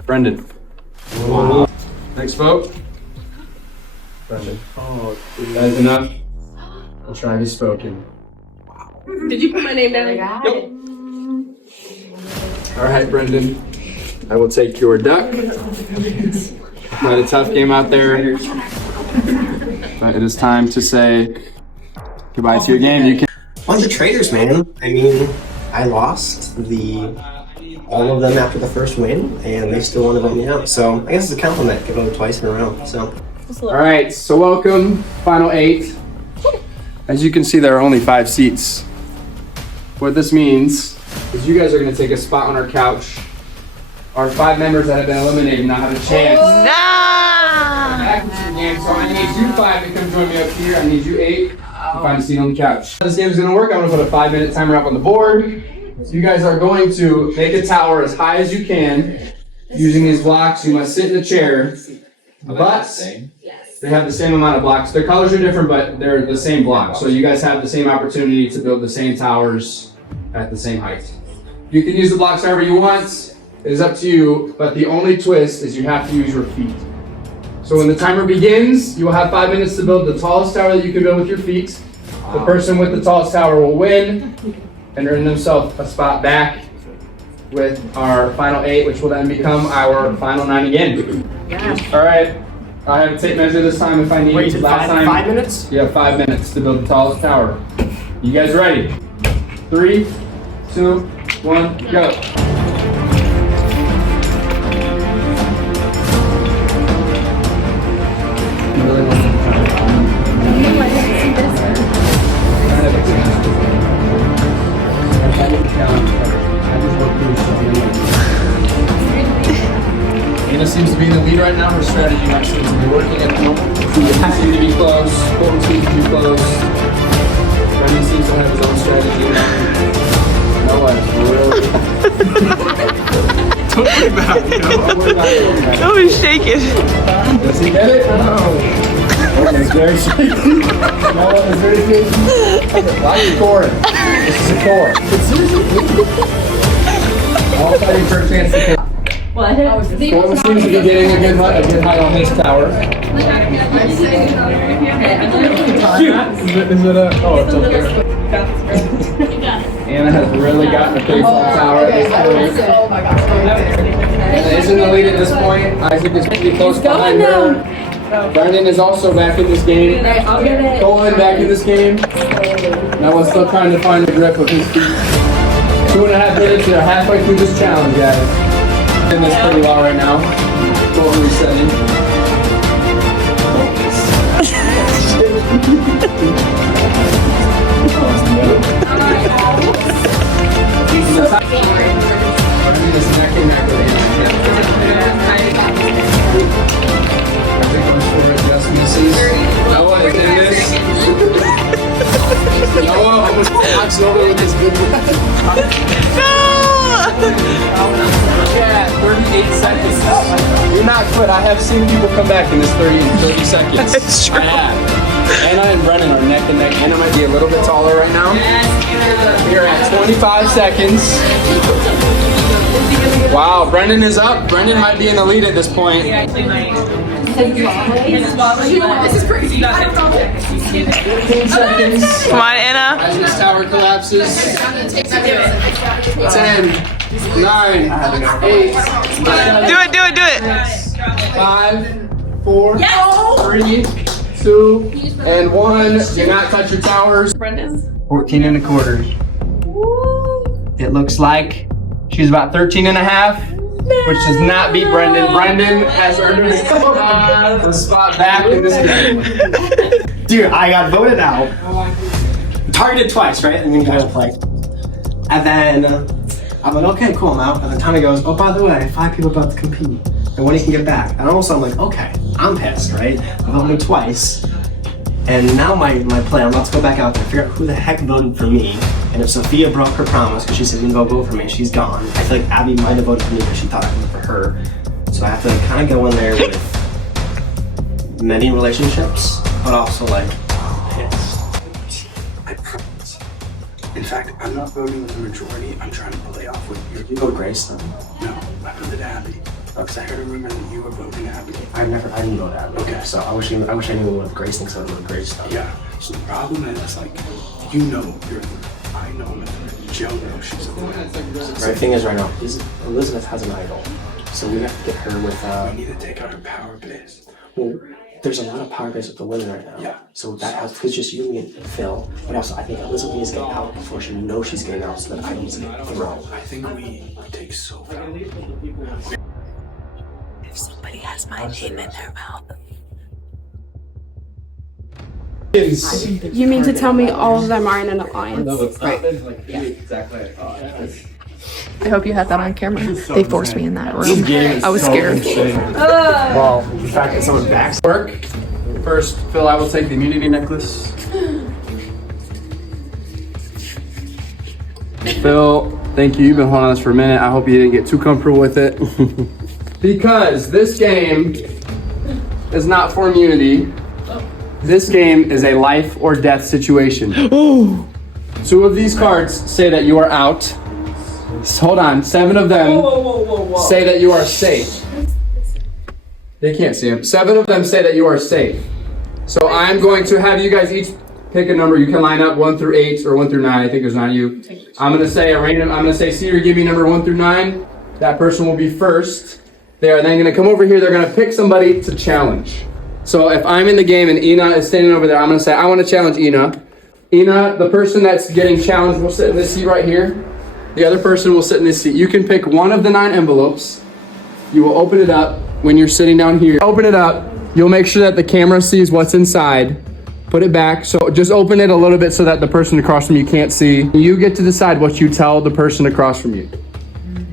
Brendan. Next vote? Brendan. That is enough. I'll try to be spoken. Did you put my name down? Alright, Brendan. I will take your duck. Had a tough game out there. But it is time to say goodbye to your game. You can. Bunch of traitors, man. I mean, I lost all of them after the first win, and they still want to vote me out. So I guess it's a compliment. Get voted twice in a row. So. All right. So welcome, final 8. As you can see, there are only 5 seats. What this means is you guys are going to take a spot on our couch. Our 5 members that have been eliminated now have a chance. Back into the game. So I need you 5 to come join me up here. I need you 8 to find a seat on the couch. This game is going to work. I'm going to put a 5-minute timer up on the board. So you guys are going to make a tower as high as you can using these blocks. You must sit in the chair, but they have the same amount of blocks. Their colors are different, but they're the same blocks. So you guys have the same opportunity to build the same towers at the same height. You can use the blocks however you want. It is up to you, but the only twist is you have to use your feet. So when the timer begins, you will have 5 minutes to build the tallest tower that you can build with your feet. The person with the tallest tower will win and earn themselves a spot back with our final 8, which will then become our final 9 again. All right. I have a tape measure this time if I need. Wait, last time, 5 minutes? You have 5 minutes to build the tallest tower. You guys ready? 3, 2, 1, go. Anna seems to be in the lead right now. Her strategy might seem to be working at the moment. You seem to be close. Bolton seems to be close. Brendan seems to have his own strategy. Noah is really... Don't worry about it. Don't worry about it. Don't be shaking. Does he get it? No. Okay, very shaky. Noah is very shaky. Not your core. This is a core. All fighting for a chance to kill. Bolton seems to be getting a good height on his tower. Is it a... Oh, it's okay. Anna has really gotten a pretty tall tower at this point. Anna is in the lead at this point. Isaac is pretty close behind her. Brendan is also back in this game. Colin back in this game. Noah's still trying to find the grip of his feet. 2.5 minutes. They're halfway through this challenge, guys. And this pretty well right now. Bolton resetting. Noah is in this. Noah almost knocks over with his good. Yeah, 38 seconds. You're not quit. I have seen people come back in this 30 seconds. It's true. I have. Anna and Brennan are neck and neck. Anna might be a little bit taller right now. We're at 25 seconds. Wow, Brendan is up. Brendan might be in the lead at this point. This is crazy. 15 seconds. Come on, Anna. As this tower collapses. 10, 9, 8. Do it. 5, 4, 3, 2, and 1. Do not touch your towers. 14.25. It looks like she's about 13.5. Which does not beat Brendan. Brendan has earned a spot back in this game. Dude, I got voted out. Targeted twice, right? And then you guys play. And then I'm like, okay, cool, I'm out. And then Tommy goes, oh, by the way, 5 people about to compete. And when he can get back. And also I'm like, okay, I'm pissed, right? I voted me twice. And now my plan, I'm about to go back out there, figure out who the heck voted for me. And if Sophia broke her promise, because she said she didn't vote for me, she's gone. I feel like Abby might have voted for me, but she thought I voted for her. So I have to kind of go in there with many relationships, but also like pissed. I promise. In fact, I'm not voting with the majority. I'm trying to play off with you. You vote Grace then? No, I voted Abby. Because I heard a rumor that you were voting Abby. I didn't vote Abby. Okay. So I wish I knew what Grace thinks I would vote Grace though. Yeah. So the problem is, like, you know you're I know Joe knows she's a winner. Right, the thing is right now, Elizabeth has an idol. So we have to get her with. We need to take out her power base. Well, there's a lot of power base with the women right now. Yeah. So that helps. It's just you, me, and Phil. But also, I think Elizabeth needs to get out before she knows she's getting out, so that items get thrown. I think we take so far. If somebody has my name in their mouth. You mean to tell me all of them are in an alliance? Right. Yeah, exactly. I hope you had that on camera. They forced me in that room. I was scared. Well, the fact that someone backs work. First, Phil, I will take the immunity necklace. Phil, thank you. You've been holding on this for a minute. I hope you didn't get too comfortable with it. Because this game is not for immunity. This game is a life or death situation. 2 of these cards say that you are out. Hold on, 7 of them say that you are safe. They can't see them. 7 of them say that you are safe. So I'm going to have you guys each pick a number. You can line up 1 through 8 or 1 through 9. I think there's 9 of you. I'm going to say a random. I'm going to say, Cedar, give me number 1 through 9. That person will be first. They are then going to come over here. They're going to pick somebody to challenge. So if I'm in the game and Ina is standing over there, I'm going to say, I want to challenge Ina. Ina, the person that's getting challenged will sit in this seat right here. The other person will sit in this seat. You can pick one of the 9 envelopes. You will open it up when you're sitting down here. Open it up. You'll make sure that the camera sees what's inside. Put it back. So just open it a little bit so that the person across from you can't see. You get to decide what you tell the person across from you.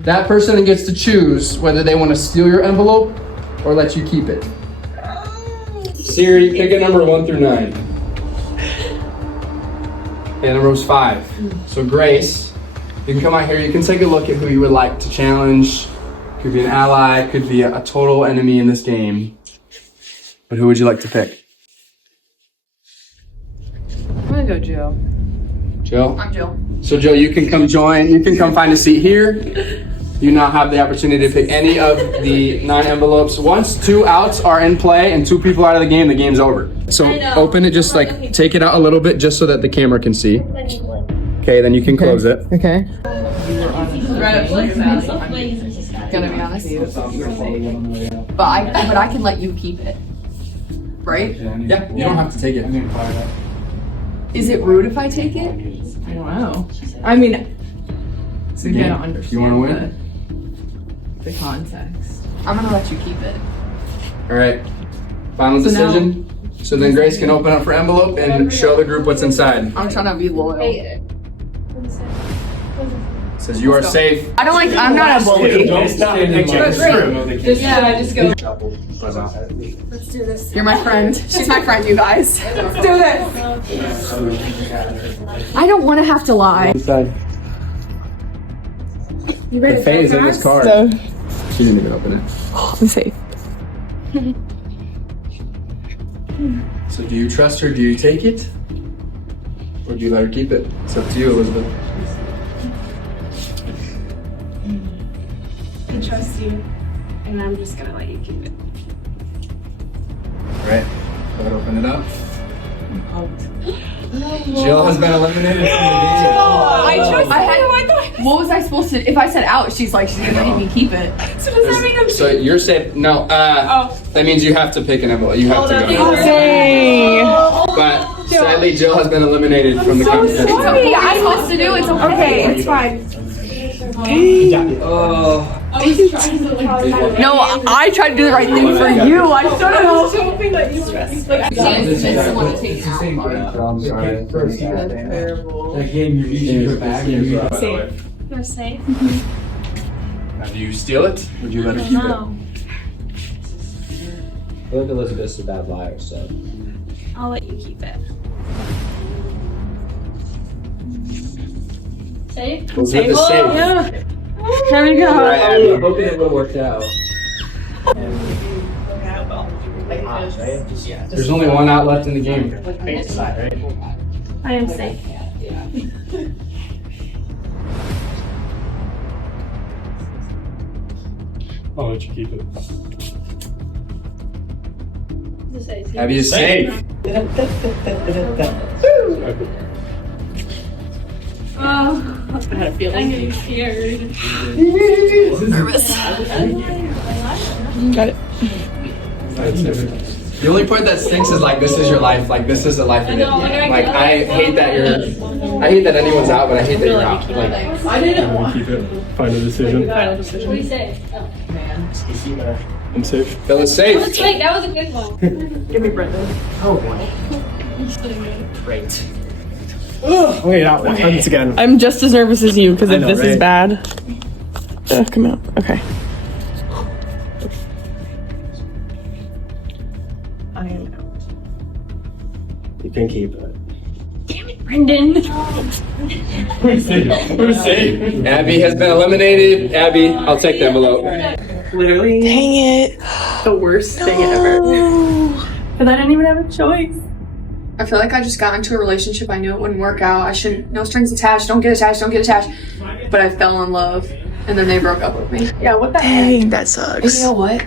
That person then gets to choose whether they want to steal your envelope or let you keep it. Siri, pick a number 1 through 9. Okay, number was 5. So Grace, you can come out here. You can take a look at who you would like to challenge. Could be an ally, could be a total enemy in this game. But who would you like to pick? I'm gonna go Jill. Jill? I'm Jill. So Jill, you can come join. You can come find a seat here. You now have the opportunity to pick any of the 9 envelopes. Once 2 outs are in play and 2 people out of the game's over. So open it, just like take it out a little bit just so that the camera can see. Okay, then you can close it. Okay. Gonna be honest. But I can let you keep it. Right? Yeah, you don't have to take it. Is it rude if I take it? I don't know. I mean, so you gotta understand. You wanna win? The context. I'm gonna let you keep it. All right. Final decision. So then Grace can open up her envelope and show the group what's inside. I'm trying to be loyal. It says you are safe. I don't like. I'm not a bully. It's not a picture. It's true. Just go. Let's do this. You're my friend. She's my friend, you guys. Let's do this. I don't want to have to lie. Inside. You ready? The fate is in this card. So, She didn't even open it. I'm safe. So do you trust her? Do you take it? Or do you let her keep it? It's up to you, Elizabeth. I trust you, and I'm just gonna let you keep it. All right. Go ahead, open it up. Jill has been eliminated from the game. What was I supposed to? If I said out, she's like, she's gonna make me keep it. So does that mean I'm So you're safe. No. That means you have to pick an envelope. You have to go. Okay. But sadly, Jill has been eliminated from the competition. Sorry, I'm supposed to do. It's okay. Okay, it's fine. Oh. No, I tried to do the right thing for you. I should have. hoping that you stressed. I'm sorry. That game you reach your bag. Safe. You're safe? Now, do you steal it? Or do you let her keep it? No. I feel like Elizabeth's a bad liar, so. I'll let you keep it. Safe? Elizabeth is safe. Yeah. There we go. I'm hoping it would have worked out. There's only 1 out left in the game. I am safe. I'll let you keep it. Abby is safe. Oh, I had a feeling. I'm getting scared. Nervous. Got it. The only part that stinks is like, this is your life. Like, this is the life of it. Like, I hate that anyone's out, but I hate that you're out. Like, Everyone keep it. Final decision. Final decision. What do you say? I'm safe. Feeling safe. Wait, that was a good one. Give me Brendan. Oh boy. Great. Wait, I'll try this again. I'm just as nervous as you because I if know, this is right? bad. Come out. Okay. I am out. You can keep it. Damn it, Brendan. Who's safe? Abby has been eliminated. Abby, I'll take the envelope. Literally. Dang it. The worst thing ever. But I didn't even have a choice. I feel like I just got into a relationship I knew it wouldn't work out. I shouldn't, no strings attached, don't get attached. But I fell in love and then they broke up with me. Yeah, what the Dang, heck? that sucks. And you know what?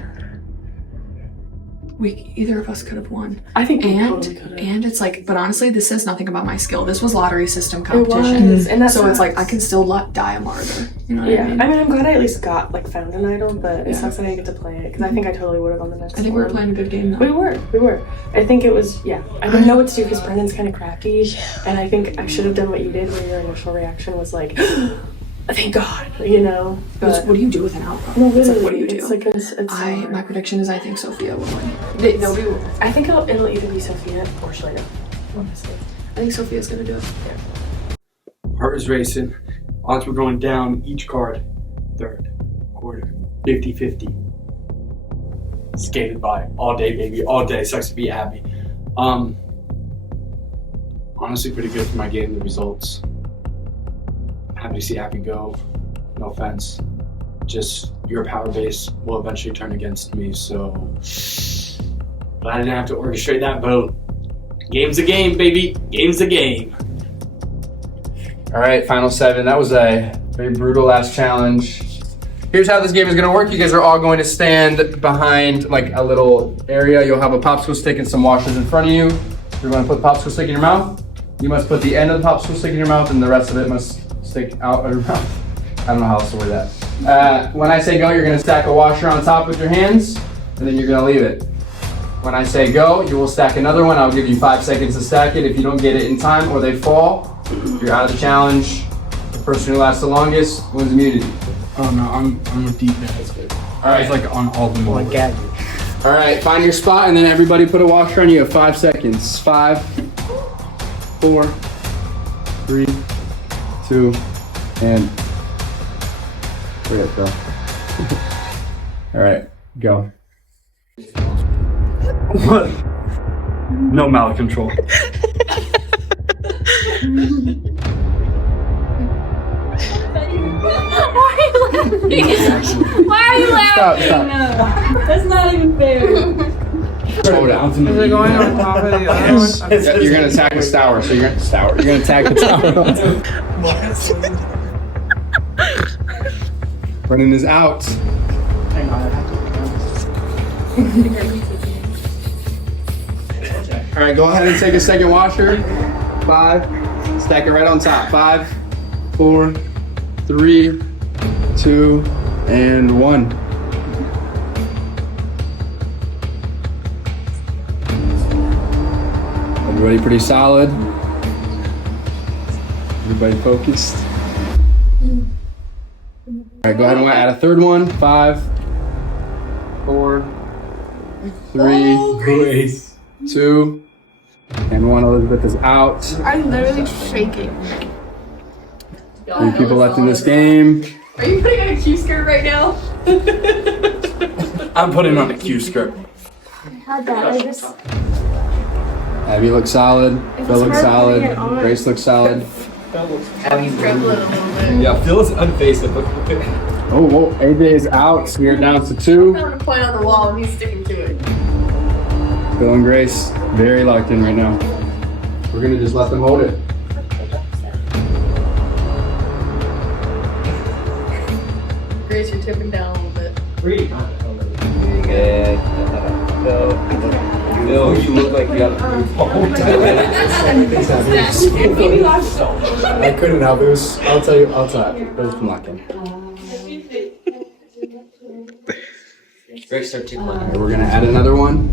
Either of us could have won. I think we and totally could've. and it's like, but honestly, this says nothing about my skill. This was lottery system competition. It was, and that's so it's like I can still die a martyr. You know what Yeah, I mean? I mean, I'm glad I at least got found an idol, but it sucks that I didn't get to play it because I think I totally would have on the next. I think we were playing a good game though. We were. I think it was. Yeah, I didn't know what to do because Brendan's kind of crappy, and I think I should have done what you did, where your initial reaction was like, "Thank God," you know. But What do you do with an outcome? no, It's literally, like, what do you do? It's like my prediction is I think Sophia will win. I think it'll either be Sophia or Schlegel. Honestly, I think Sophia's gonna do it. Heart is racing. Odds were going down each card. Third quarter. 50-50. Skated by all day, baby. All day. Sucks to be Abby. Honestly, pretty good for my game. The results. Happy to see Abby go. No offense. Just your power base will eventually turn against me. So glad I didn't have to orchestrate that vote. Game's a game, baby. Game's a game. All right, final 7. That was a very brutal last challenge. Here's how this game is gonna work. You guys are all going to stand behind like a little area. You'll have a popsicle stick and some washers in front of you. You're gonna put the popsicle stick in your mouth. You must put the end of the popsicle stick in your mouth and the rest of it must stick out of your mouth. I don't know how else to word that. When I say go, you're gonna stack a washer on top with your hands and then you're gonna leave it. When I say go, you will stack another one. I'll give you 5 seconds to stack it. If you don't get it in time or they fall, you're out of the challenge. The person who lasts the longest wins immunity. Oh no, I'm a deep man. That's good. All right, it's like on all the more. All right, find your spot and then everybody put a washer on. You have 5 seconds. 5, 4, 3, 2, and where'd it go? All right, go. What? No mouth control. Why are you laughing? Stop. That's not even fair. Hold down. Is it going on top of the other one? Yeah, you're gonna attack the tower, so you're gonna attack the tower. Brendan is out. All right, go ahead and take a second washer. 5, stack it right on top. 5, 4, 3, 2, and 1. Everybody pretty solid. Everybody focused. All right, go ahead and add a third one. 5, 4, 3, 2, and 1. Elizabeth is out. I'm literally shaking. 3 people left in this game. Are you putting on a Q skirt right now? I'm putting on a Q skirt. I had that. I just. Abby looks solid. Phil looks solid. Grace looks solid. Abby's trembling a little bit. Yeah, Phil is unfazed. Oh, whoa, AJ is out. So we are down to 2. I'm gonna point on the wall and he's sticking to it. Phil and Grace, very locked in right now. We're gonna just let them hold it. Grace, you're tipping down a little bit. Phil, you look like you got I couldn't help it. Was, I'll tell you, it was from locked in. Grace, start 2 We're gonna add another one.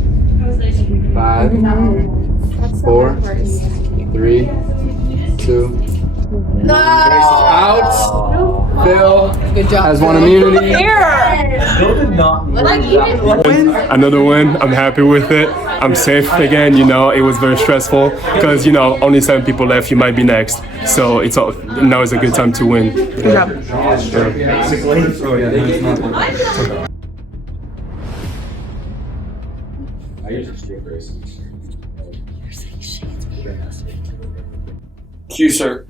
5, 4, 3, 2. Grace is out. Phil has one immunity. Another win. I'm happy with it. I'm safe again. You know, it was very stressful because, you know, only 7 people left. You might be next. So now is a good time to win. Good job. Q-Skirt.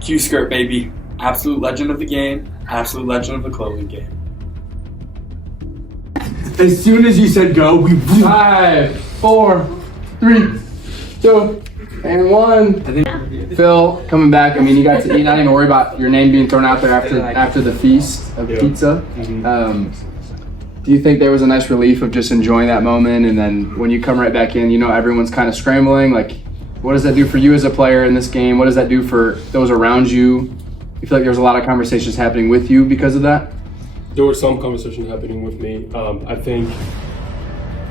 Q-Skirt, baby. Absolute legend of the game. Absolute legend of the clothing game. As soon as you said go, we 5, 4, 3, 2, and 1. Phil coming back. I mean, you got to eat. Not even worry about your name being thrown out there after the feast of pizza. Do you think there was a nice relief of just enjoying that moment, and then when you come right back in, you know, everyone's kind of scrambling? Like, what does that do for you as a player in this game? What does that do for those around you? You feel like there was a lot of conversations happening with you because of that? There was some conversation happening with me. I think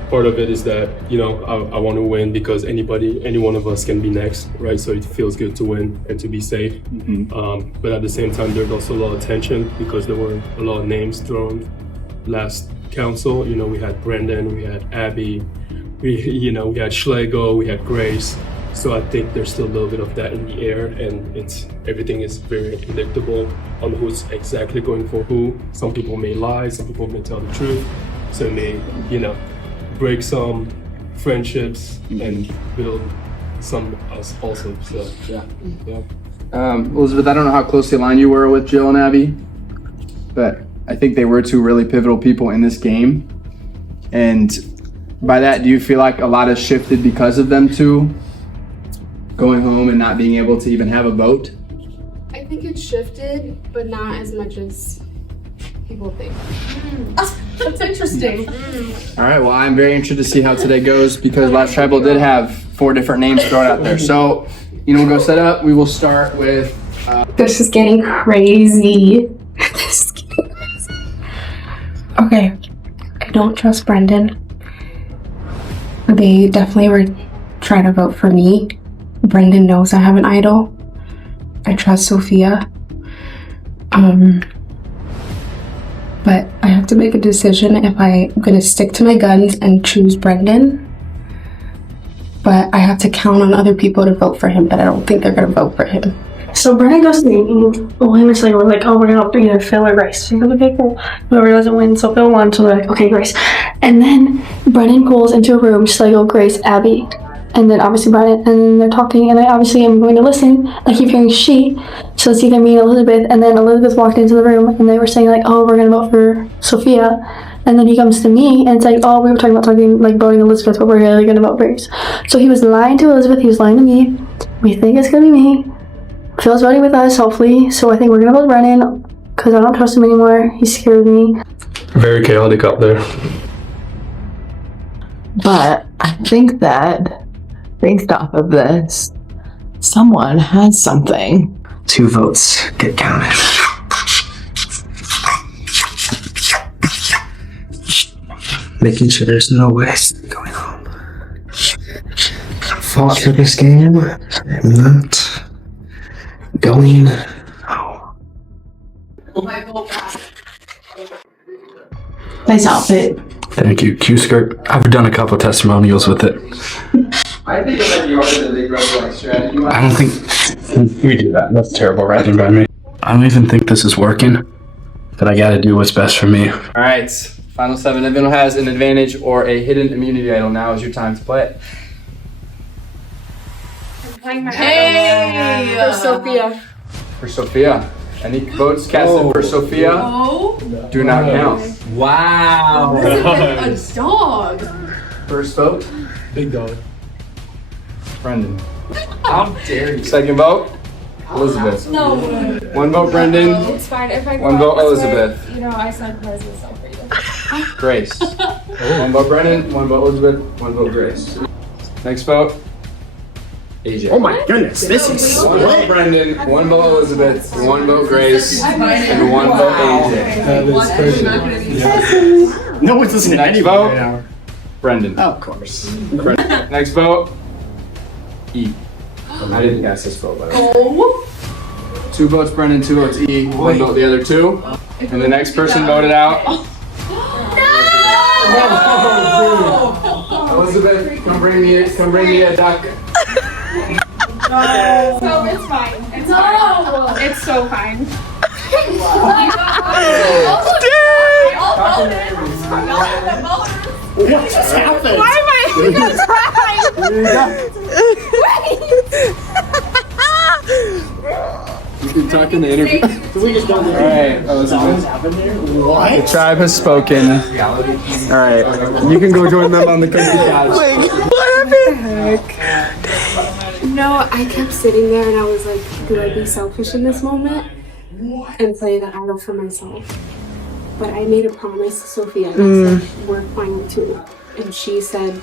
part of it is that, you know, I want to win because any one of us can be next, right? So it feels good to win and to be safe. But at the same time, there's also a lot of tension because there were a lot of names thrown last council. You know, we had Brendan, we had Abby, we had Schlegel, we had Grace. So I think there's still a little bit of that in the air, and everything is very unpredictable on who's exactly going for who. Some people may lie, some people may tell the truth. So it may, you know, break some friendships and build some us also. So yeah. Elizabeth, I don't know how closely aligned you were with Jill and Abby, but I think they were 2 really pivotal people in this game. And by that, do you feel like a lot has shifted because of them 2 going home and not being able to even have a vote? I think it shifted, but not as much as people think. That's interesting. All right, well, I'm very interested to see how today goes because last tribal did have 4 different names thrown out there. So, you know, we'll go set up. We will start with... This is getting crazy. Okay, I don't trust Brendan. They definitely were trying to vote for me. Brendan knows I have an idol. I trust Sophia. But I have to make a decision if I'm gonna stick to my guns and choose Brendan. But I have to count on other people to vote for him, but I don't think they're gonna vote for him. So Brennan goes to the meeting. Well, it's like, we're like, oh, we're gonna up either Phil or Grace. So like, okay, cool. Whoever doesn't win, so Phil won. So they're like, okay, Grace. And then Brennan pulls into a room, Schlegel, Grace, Abby, and then obviously Brennan, and then they're talking, and I obviously am going to listen. I keep hearing she, so it's either me and Elizabeth, and then Elizabeth walked into the room, and they were saying like, oh, we're gonna vote for Sophia, and then he comes to me, and it's like, oh, we were talking about voting Elizabeth, but we're really gonna vote Grace. So he was lying to Elizabeth, he was lying to me. We think it's gonna be me. Phil's voting with us, hopefully, so I think we're gonna vote Brennan, because I don't trust him anymore. He scared me. Very chaotic up there. But I think that, based off of this, someone has something. 2 votes get counted. Making sure there's no waste going home. Fought for this game. I'm not going home. Nice outfit. Thank you, Q-Skirt. I've done a couple testimonials with it. I think it might be harder than they like strategy. I don't think we do that. That's terrible writing by me. I don't even think this is working, but I gotta do what's best for me. All right, final 7. If anyone has an advantage or a hidden immunity idol, now is your time to play it. Hey! For Sophia. For Sophia. Any votes casted for Sophia? Do not count. Wow. A dog. First vote? Big dog. Brendan. How dare you? Second vote? Elizabeth. No. 1 vote Brendan. It's fine. If I go 1 vote out this way, Elizabeth. you know, I sacrifice myself for you. Grace. 1 vote Brendan, 1 vote Elizabeth, 1 vote Grace. Next vote? AJ. Oh my goodness, this is One vote split. Brendan, one vote Elizabeth, one vote Grace, and one vote AJ. That is crazy. No one's listening to Next anybody vote, right now. Brendan. Of course. Brendan. Next vote, E. I didn't guess this vote, by the way. Oh. 2 votes Brendan, 2 votes E, 1 vote the other 2. And the next person voted out. Elizabeth, come bring me a duck. So it's fine. It's fine. It's so fine. What just happened? Why am I You can talk in the interview. Alright, Elizabeth. What? The tribe has spoken. Alright, you can go join them on the cookie couch. What the heck? No, I kept sitting there and I was like, do I be selfish in this moment and play the idol for myself? But I made a promise to Sophia and I said, we're final 2. And she said,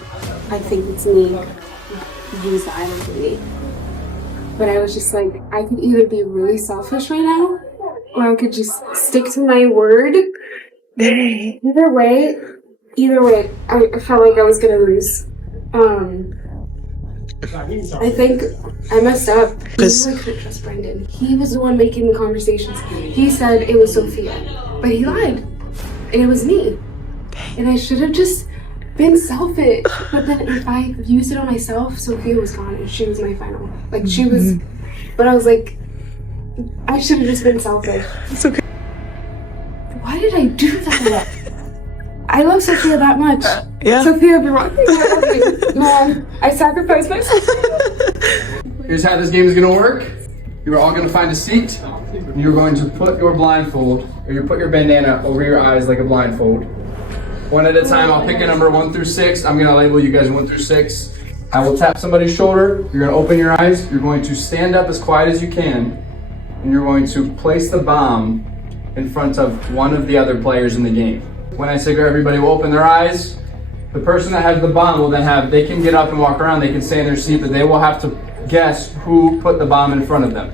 I think it's me. Use the idol for me. But I was just like, I could either be really selfish right now or I could just stick to my word. Either way, I felt like I was gonna lose. I think I messed up. I couldn't trust Brendan. He was the one making the conversations. He said it was Sophia, but he lied. And it was me. And I should have just been selfish. But then if I used it on myself, Sophia was gone and she was my final. Like she was, but I was like, I should have just been selfish. It's okay. Why did I do that? I love Sophia that much. Yeah. Sophia, the wrong thing I love you. Mom, I sacrificed myself. Here's how this game is gonna work. You're all gonna find a seat. And you're going to put your blindfold, or you put your bandana over your eyes like a blindfold. One at a time, I'll pick a number 1 through 6. I'm gonna label you guys 1 through 6. I will tap somebody's shoulder. You're gonna open your eyes. You're going to stand up as quiet as you can. And you're going to place the bomb in front of one of the other players in the game. When I say go, everybody will open their eyes. The person that has the bomb will then they can get up and walk around, they can stay in their seat, but they will have to guess who put the bomb in front of them.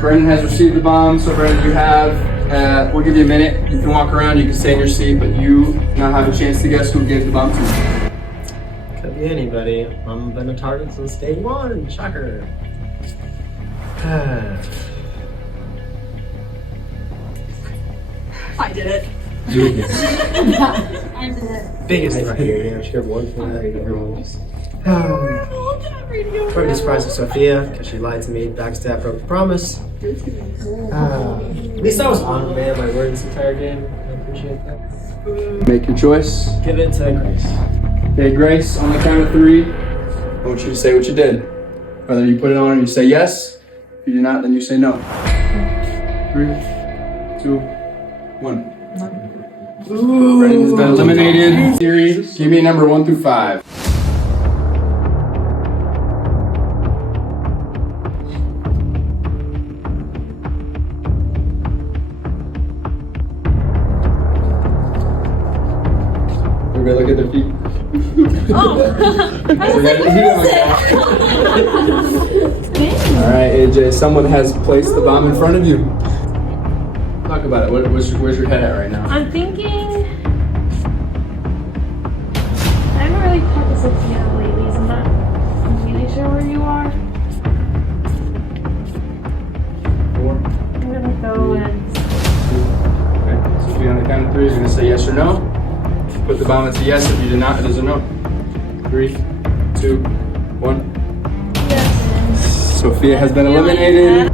Brendan has received the bomb, so Brendan, you have, we'll give you a minute. You can walk around, you can stay in your seat, but you now have a chance to guess who gave the bomb to you. Could be anybody. I'm been a target since day 1. Shocker. I did it. I did it. Biggest right here. Yeah, she got one for that. Everyone just. Probably surprised with Sophia because she lied to me, backstabbed, broke the promise. At least I was on man my word this entire game. I appreciate that. Make your choice. Give it to Grace. Okay, Grace, on the count of 3, I want you to say what you did. Whether you put it on or you say yes. If you do not, then you say no. 3, 2, 1. Brendan has been eliminated. Siri, give me a number 1 through 5. Everybody look at their feet. Alright, AJ, someone has placed the bomb in front of you. Talk about it. Where's your head at right now? I'm thinking. I haven't really talked to Sophia lately, so I'm not completely sure where you are. 4. I'm gonna go and. Okay, Sophia, on the count of 3 is going to say yes or no. Put the bomb, it's a yes. If you did not, it is a no. 3, 2, 1. Yes. Sophia has been eliminated.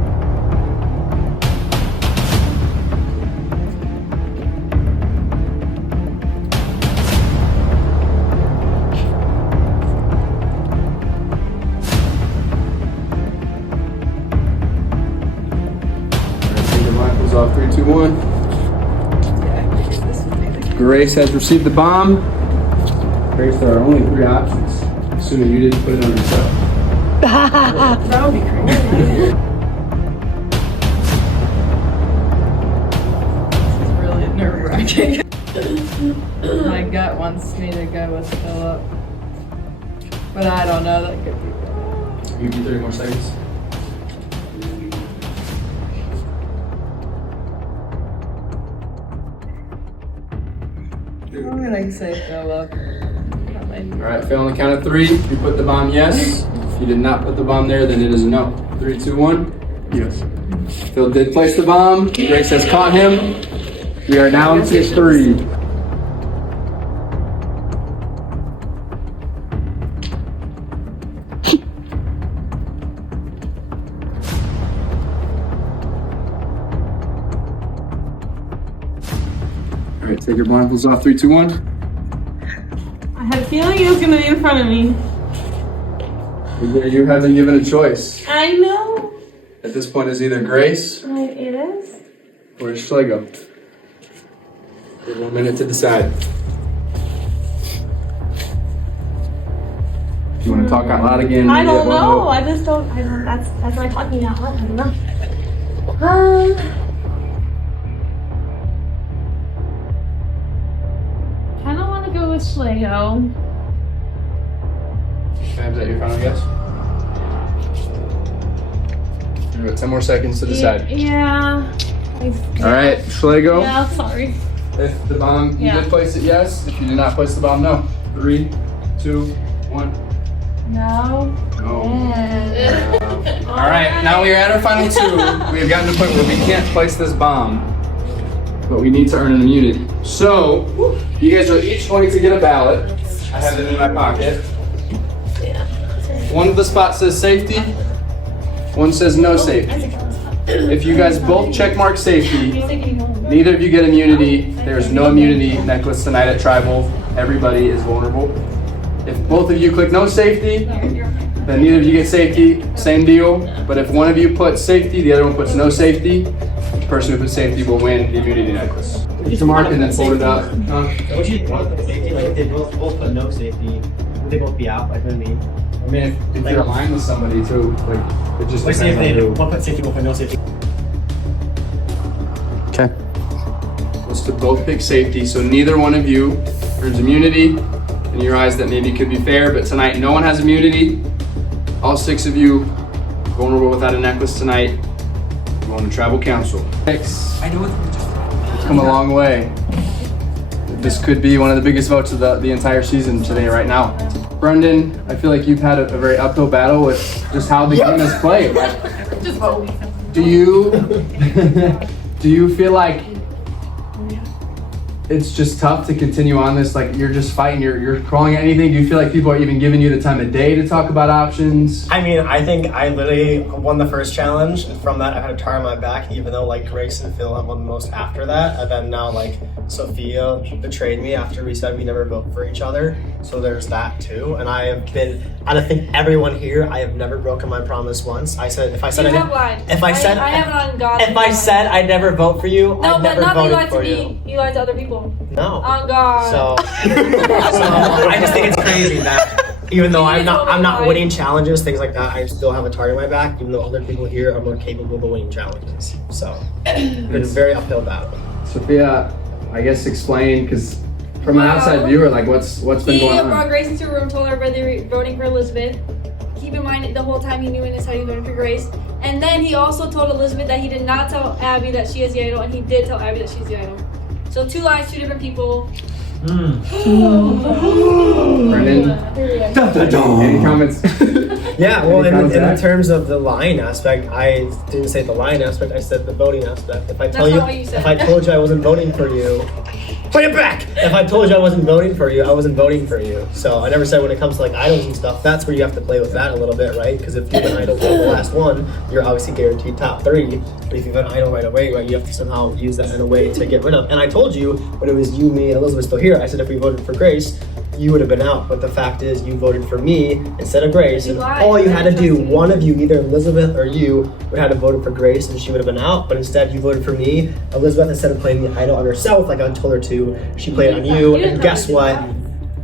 Take your blindfolds off. 3, 2, 1. Grace has received the bomb. Grace, there are only 3 options. Assuming you didn't put it on yourself. That would be crazy. My gut wants me to go with Philip. But I don't know, that could be good. Give me 30 more seconds. I'm gonna say Philip. Alright, Phil, on the count of 3, if you put the bomb yes. If you did not put the bomb there, then it is a no. 3, 2, 1. Yes. Phil did place the bomb. Grace has caught him. We are down to 3. Alright, take your blindfolds off. 3, 2, 1. I had a feeling it was gonna be in front of me. You have been given a choice. I know. At this point, is either Grace It is. or Schlego. You have 1 minute to decide. You want to talk out loud again? I Maybe don't at one know. vote? I just don't. I don't. That's my talking out loud. I don't know. Kind of want to go with Schlego. Is that your final guess? You've got 10 more seconds to decide. Yeah. Alright, Schlego. Yeah. Sorry. If the bomb, you Yeah. did place it, yes. If you did not place the bomb, no. 3, 2, 1. No. Alright, now we are at our final 2. We have gotten to the point where we can't place this bomb, but we need to earn an immunity. So, you guys are each going to get a ballot. I have it in my pocket. One of the spots says safety, one says no safety. If you guys both check mark safety, neither of you get immunity. There's no immunity necklace tonight at Tribal. Everybody is vulnerable. If both of you click no safety, then neither of you get safety. Same deal. But if one of you puts safety, the other one puts no safety, the person who puts safety will win the immunity necklace. You can mark and then fold it up. Would you want the safety? Like if they both put no safety, would they both be out? Like what I mean? I mean, if you're aligned with somebody too, like it just Let's say if depends they on who. one put safety, one put no safety. Okay. Let's to both pick safety, so neither one of you earns immunity. In your eyes, that maybe could be fair, but tonight no one has immunity. All 6 of you vulnerable without a necklace tonight. Going to Tribal Council. 6. I know It's come a long way. This could be one of the biggest votes of the entire season today, right now. Brendan, I feel like you've had a very uphill battle with just how the game is played. Like, Just vote. do you feel like it's just tough to continue on this? Like you're just fighting, you're crawling at anything? Do you feel like people are even giving you the time of day to talk about options? I mean, I think I literally won the first challenge, and from that I had a tar on my back, even though like Grace and Phil have won the most after that. And then now like Sophia betrayed me after we said we never vote for each other. So there's that too. And I have been, out of think everyone here, I have never broken my promise once. I said, if I said You I have lied. if I said, I have it on God. if I said I'd never vote for you, No, I but never not that you voted lied to for me. you. You lied to other people. No. On God. So I just think it's crazy that even though I'm not winning challenges, things like that, I still have a target on my back, even though other people here are more capable of winning challenges. So it's been a very uphill battle. Sophia, I guess explain, because from an outside viewer, like what's been going He on? brought Grace into a room, told everybody they were voting for Elizabeth. Keep in mind, the whole time he knew in his head he was voting for Grace. And then he also told Elizabeth that he did not tell Abby that she is the idol, and he did tell Abby that she's the idol. So 2 lies, 2 different people. Brendan, any comments? Yeah, well, Any comments in back? terms of the lying aspect, I didn't say the lying aspect. I said the voting aspect. If I tell That's you, not what you said. if I told you I wasn't voting for you, play it back. If I told you I wasn't voting for you, I wasn't voting for you. So I never said when it comes to like idols and stuff. That's where you have to play with that a little bit, right? Because if you're an idol for the last one, you're obviously guaranteed top 3. But if you have an idol right away, right, you have to somehow use that in a way to get rid of. And I told you when it was you, me, and Elizabeth still here. I said if we voted for Grace, you would have been out. But the fact is, you voted for me instead of Grace, and all you had to do, one of you, either Elizabeth or you, would have to voted for Grace, and she would have been out. But instead, you voted for me. Elizabeth, instead of playing the idol on herself, like I told her to, she played on you. And guess what?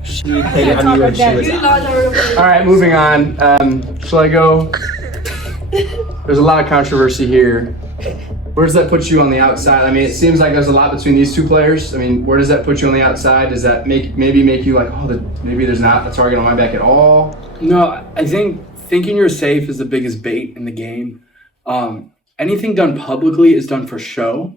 She played it on you, and she was out. All right, moving on. Schlego, there's a lot of controversy here. Where does that put you on the outside? I mean, it seems like there's a lot between these two players. I mean, where does that put you on the outside? Does that maybe make you like, oh, maybe there's not a target on my back at all? No, I think thinking you're safe is the biggest bait in the game. Anything done publicly is done for show.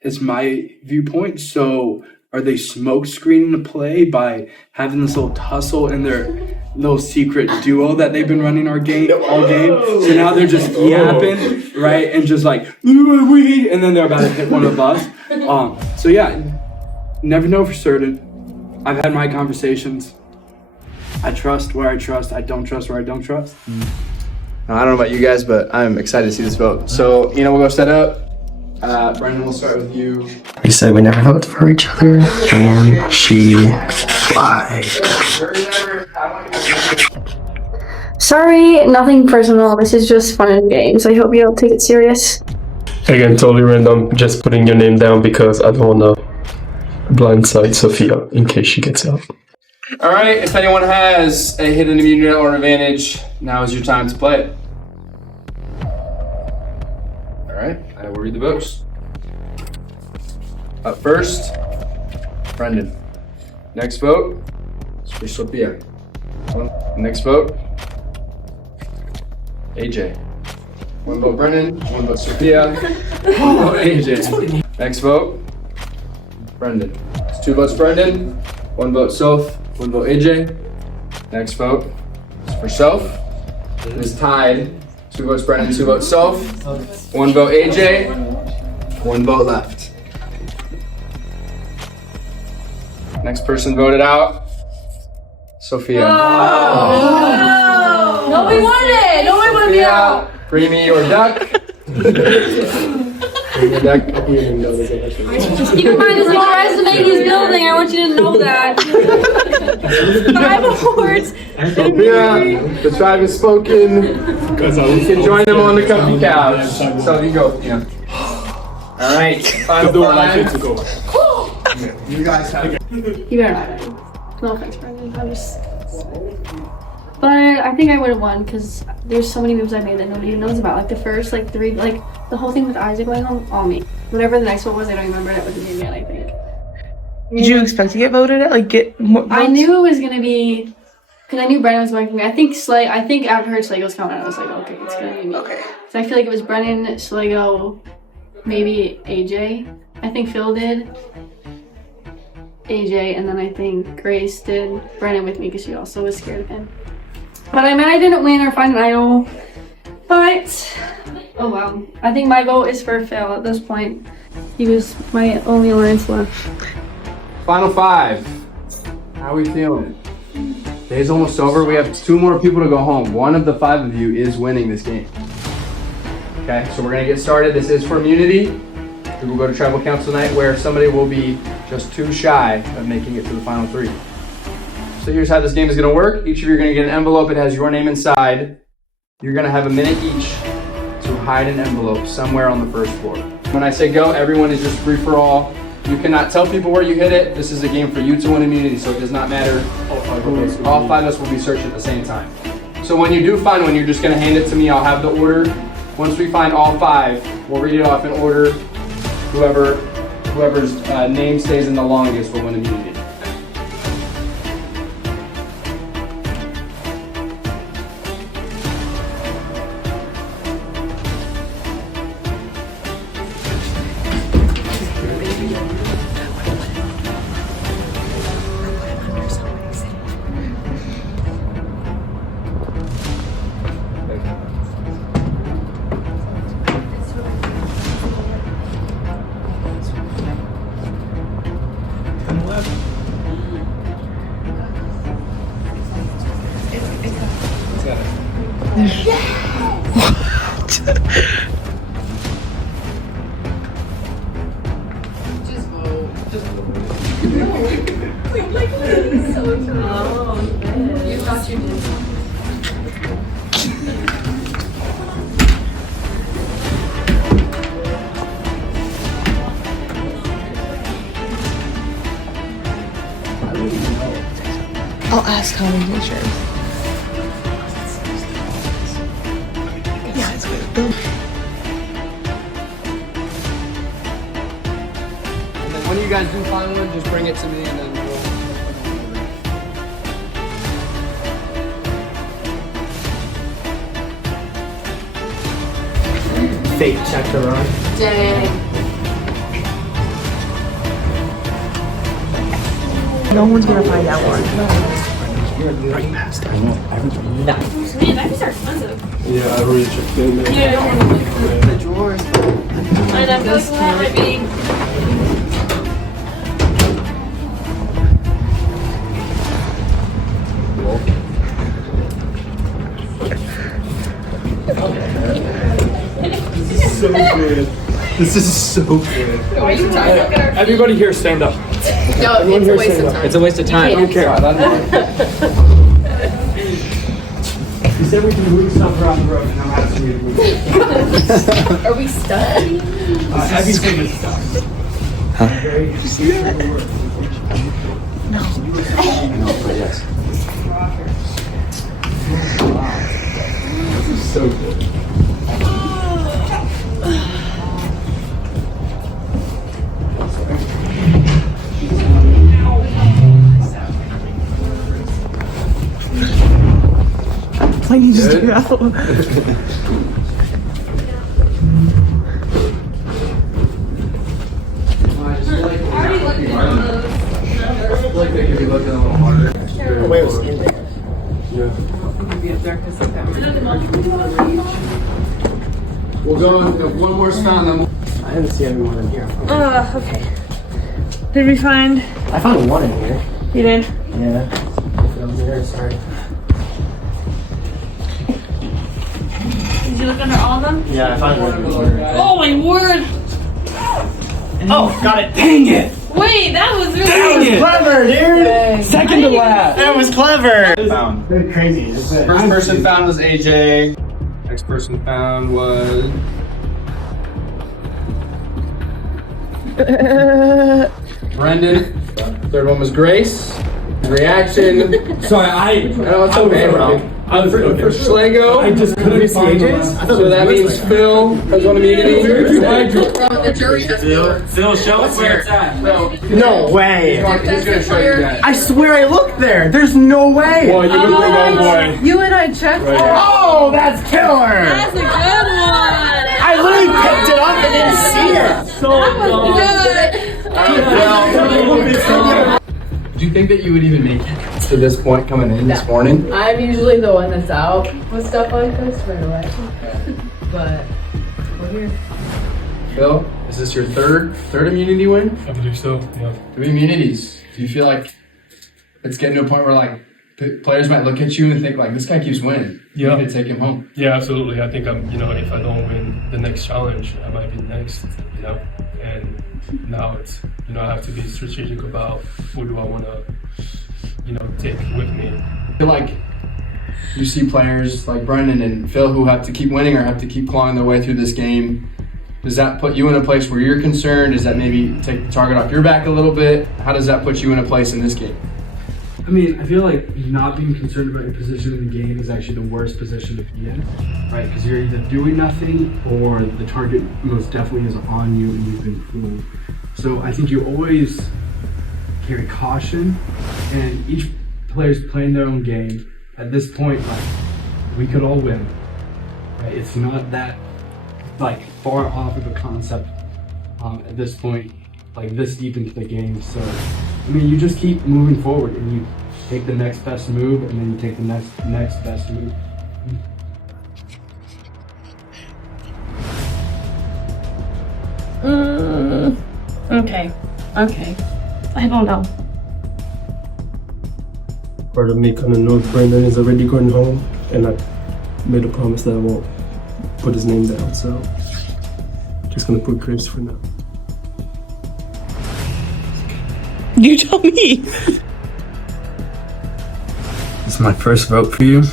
It's my viewpoint. So are they smoke screening the play by having this little tussle in their little secret duo that they've been running all game? So now they're just yapping, right? And just like, and then they're about to hit one of us. So yeah, never know for certain. I've had my conversations. I trust where I trust. I don't trust where I don't trust. I don't know about you guys, but I'm excited to see this vote. So, we'll go set up. Brendan, we'll start with you. We said we never vote for each other, and she lied. Sorry, nothing personal. This is just fun and games. I hope you don't take it serious. Again, totally random. Just putting your name down because I don't want to blindside Sophia in case she gets out. All right, if anyone has a hidden immunity or advantage, now is your time to play it. All right, I will read the votes. Up first, Brendan. Next vote, Sophia. Next vote, AJ. One vote Brendan, one vote Sophia, one vote AJ. Next vote, Brendan. It's 2 votes Brendan, 1 vote Soph, 1 vote AJ. Next vote is for Soph. It is tied. 2 votes Brendan, 2 votes Soph, 1 vote AJ, 1 vote left. Next person voted out, Sophia. Nobody wanted it. Nobody wanted to be out. Creamy or duck? Creamy or duck? Just keep in mind this little resume he's building. I want you to know that. 5 awards. Sophia, the tribe has spoken. You can join them on the comfy couch. So you go. Yeah. All right. 5 to 5. You guys have it. You better not. No offense, Brendan. I'm just. But I think I would have won because there's so many moves I made that nobody knows about. Like the first, 3, the whole thing with Isaac going home, all me. Whatever the next one was, I don't remember. That was me again, I think. Did you expect to get voted at? Get more votes? I knew it was gonna be, because I knew Brennan was going for me. I think after I heard Slago's comment, I was like, okay, it's gonna be me. Okay. So I feel like it was Brennan, Slago, maybe AJ. I think Phil did. AJ, and then I think Grace did Brennan with me because she also was scared of him. But I mean, I didn't win or find an idol. But, oh well. I think my vote is for Phil at this point. He was my only alliance left. Final 5. How are we feeling? Day's almost over. We have 2 more people to go home. One of the 5 of you is winning this game. Okay, so we're gonna get started. This is for immunity. We will go to tribal council night where somebody will be just too shy of making it to the final 3. So here's how this game is gonna work. Each of you are gonna get an envelope. It has your name inside. You're gonna have a minute each to hide an envelope somewhere on the first floor. When I say go, everyone is just free for all. You cannot tell people where you hid it. This is a game for you to win immunity, so it does not matter. All 5 of us will be searched at the same time. So when you do find one, you're just gonna hand it to me. I'll have the order. Once we find all 5, we'll read it off in order. Whoever's name stays in the longest will win immunity. I'll ask how many pictures. Yeah, it's good. you guys do find one, just bring it to me and then we'll. Fake check the run. Dang. No one's gonna find that one. Right past. I know. Man, diapers are expensive. Yeah, I already checked in there. Yeah, I don't want to look through the drawers. And I feel like that might be. So good. This is so good. Everybody here, stand up. No, it's a waste of time. It's a waste of time. I don't care. You said we can move stuff around the road and I'm asking you to move. Are we stuck? Everything is stuck. Yes. This is so good. Plane just threw out. Like they could be looking a little harder. The way it was in there. Yeah. We'll go if one more's found them. I didn't see everyone in here. Okay. Did we find? I found one in here. You did? Yeah. Down here, sorry. Did you look under all of them? Yeah, I found one in the corner. Oh my word! Oh, got it. Dang it! Wait, that was really. That was clever, dude! Second to last. That was clever! Found. They're crazy. First person found was AJ. Next person found was. Brendan. Third one was Grace. Reaction. Sorry, No, it's okay, bro. For Schlego. I just couldn't find AJ's? So that means Phil has one immunity. The jury has Phil, show us where it's at. No way! He's gonna show you guys. I swear I looked there! There's no way! Boy, you were the wrong boy. You and I checked. Right. Oh, that's killer! That's a good one. I literally picked it up and didn't see it! Do you think that you would even make it to this point coming in this morning? I'm usually the one that's out with stuff like this right away. But we're here. Phil, is this your third immunity win? I believe so, yeah. 3 immunities. Do you feel like it's getting to a point where like players might look at you and think like this guy keeps winning? Yeah. You need to take him home. Yeah, absolutely. I think if I don't win the next challenge, I might be next, And now it's, I have to be strategic about who do I want to, take with me. I feel like you see players like Brendan and Phil who have to keep winning or have to keep clawing their way through this game. Does that put you in a place where you're concerned? Does that maybe take the target off your back a little bit? How does that put you in a place in this game? I mean, I feel like not being concerned about your position in the game is actually the worst position to be in, right? Because you're either doing nothing or the target most definitely is on you and you've been fooled. So I think you always carry caution, and each player's playing their own game. At this point, like, we could all win, right? It's not that like far off of a concept at this point, like this deep into the game. So I mean, you just keep moving forward and you take the next best move, and then you take the next best move. Okay. I don't know. Part of me kind of knows Brendan is already going home, and I made a promise that I won't put his name down, so just gonna put Chris for now. You tell me. This is my first vote for you.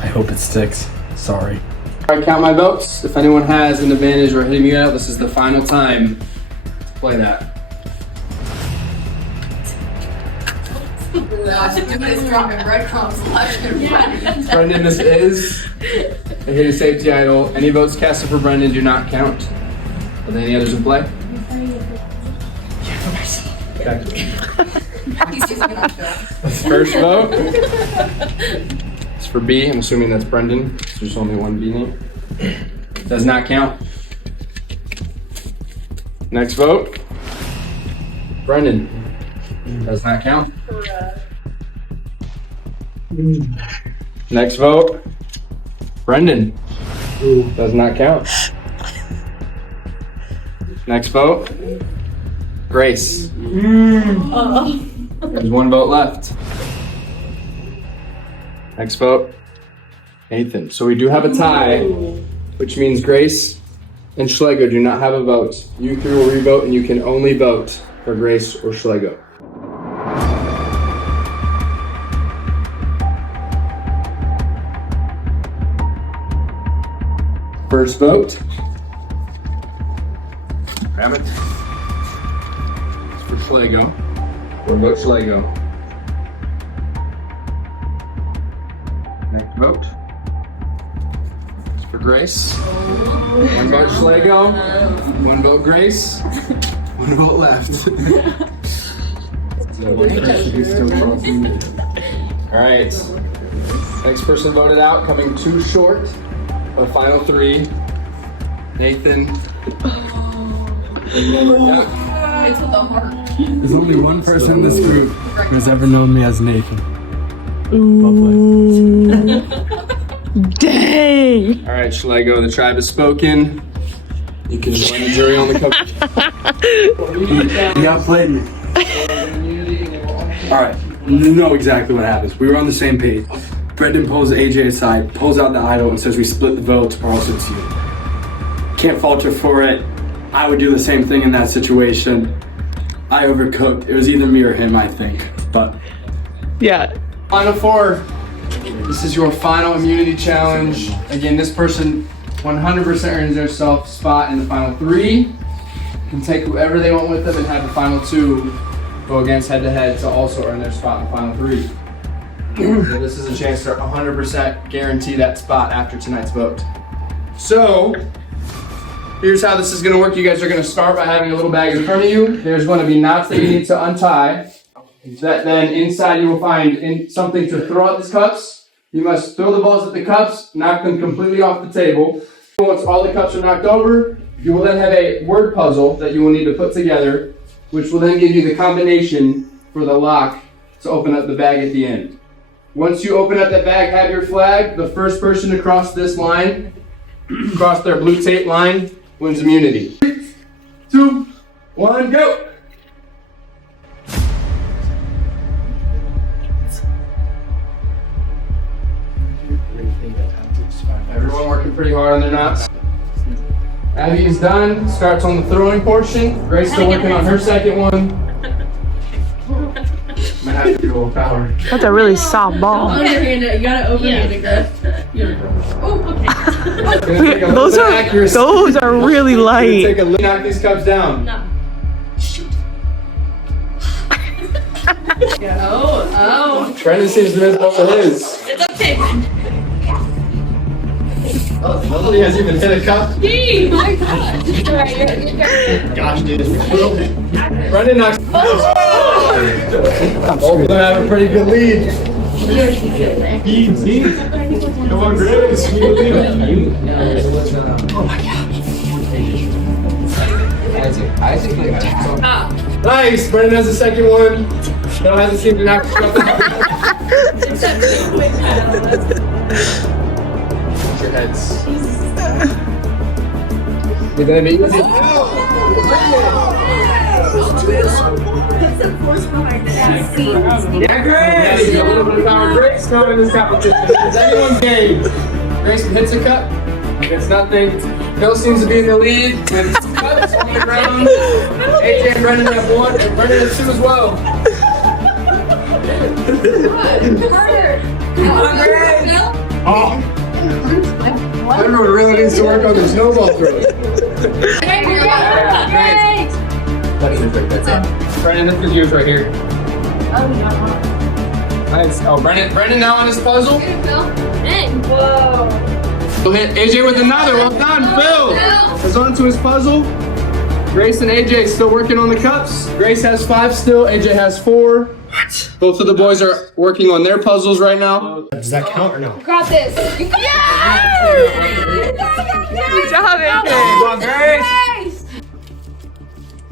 I hope it sticks. Sorry. All right, count my votes. If anyone has an advantage or hitting me out, this is the final time to play that. Everybody's dropping breadcrumbs left and right. Brendan, this is a hidden safety idol. Any votes casted for Brendan do not count. Are there any others in play? Okay. First vote. It's for B. I'm assuming that's Brendan. There's only one B name. Does not count. Next vote. Brendan. Does not count. Next vote. Brendan. Does not count. Next vote. Grace. There's one vote left. Next vote. Nathan. So we do have a tie, which means Grace and Schlegel do not have a vote. You three will re-vote, and you can only vote for Grace or Schlegel. First vote. Grab it. It's for Schlegel. One vote Schlegel. Next vote. It's for Grace. One vote Schlegel. One vote Grace. One vote left. Alright. Next person voted out, coming too short. Our final three. Nathan. There's only one person in this group who has ever known me as Nathan. Dang! Alright, Schlegel, the tribe has spoken. You can join the jury on the cover. He outplayed me. Alright, you know exactly what happens. We were on the same page. Brendan pulls AJ aside, pulls out the idol, and says we split the vote, or else it's you. Can't falter for it. I would do the same thing in that situation. I overcooked. It was either me or him, I think. But yeah. Final four. This is your final immunity challenge. Again, this person 100% earns their spot in the final three. You can take whoever they want with them and have the final two go against head-to-head to also earn their spot in the final three. So this is a chance to 100% guarantee that spot after tonight's vote. So, here's how this is going to work. You guys are going to start by having a little bag in front of you. There's going to be knots that you need to untie. That then inside you will find something to throw at the cups. You must throw the balls at the cups, knock them completely off the table. Once all the cups are knocked over, you will then have a word puzzle that you will need to put together, which will then give you the combination for the lock to open up the bag at the end. Once you open up that bag, have your flag. The first person to cross this line, cross their blue tape line, wins immunity. 3, 2, 1, go! Everyone working pretty hard on their knots. Abby is done. Starts on the throwing portion. Grace still working on her second one. Might have to go power. That's a really soft ball. Underhand it. You gotta overhand it, girl. Oh, okay. Those are really light. Take a look. Knock these cups down. No. Shoot. Oh. Brendan seems to miss both of his. It's okay. Nobody has even hit a cup. Oh my God. Gosh, dude. Brendan knocks. Both of them have a pretty good lead. Easy. Come on, Grace. Oh my gosh. Nice. Brendan has the second one. Bill hasn't seemed to knock the cup out. Your heads. You're gonna be easy. Yeah, Grace! A little bit of power. Grace coming in this competition. It's anyone's game. Grace hits a cup. It's nothing. Bill seems to be in the lead with cups on the ground. AJ and Brendan have one, and Brendan has two as well. Come on, Grace. Oh. Everyone really needs to work on the snowball throwing. Brendan, this is yours right here. Nice. Oh, Brendan now on his puzzle. Whoa. We'll hit AJ with another. Well done, Phil. Is on to his puzzle. Grace and AJ still working on the cups. Grace has 5 still, AJ has 4. What? Both of the boys are working on their puzzles right now. Does that count or no? You got this. You got Good job, AJ. Come on, Grace.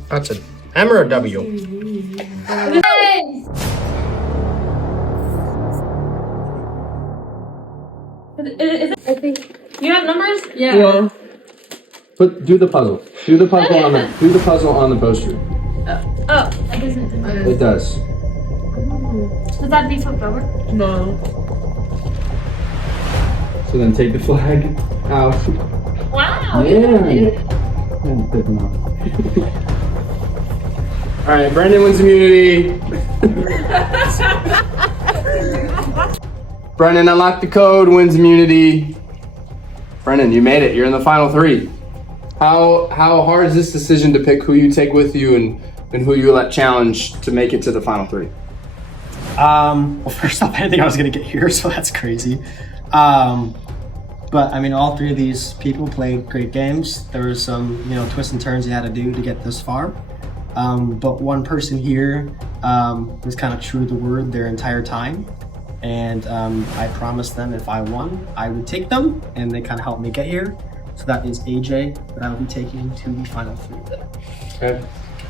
That's an M or a W? I think you have numbers. Yeah. Do the puzzle. Do the puzzle on the poster. Oh, that doesn't. It does. Does that be flipped over? No. So then take the flag out. Wow. Yeah. All right, Brendan wins immunity. Brendan unlocked the code, wins immunity. Brendan, you made it. You're in the final 3. How hard is this decision to pick who you take with you and who you let challenge to make it to the final 3? Well, first off, I didn't think I was gonna get here, so that's crazy. But I mean, all 3 of these people played great games. There were some, twists and turns you had to do to get this far. But one person here was kind of true to the word their entire time. And I promised them if I won, I would take them, and they kind of helped me get here. So that is AJ, that I will be taking to the final 3. Okay.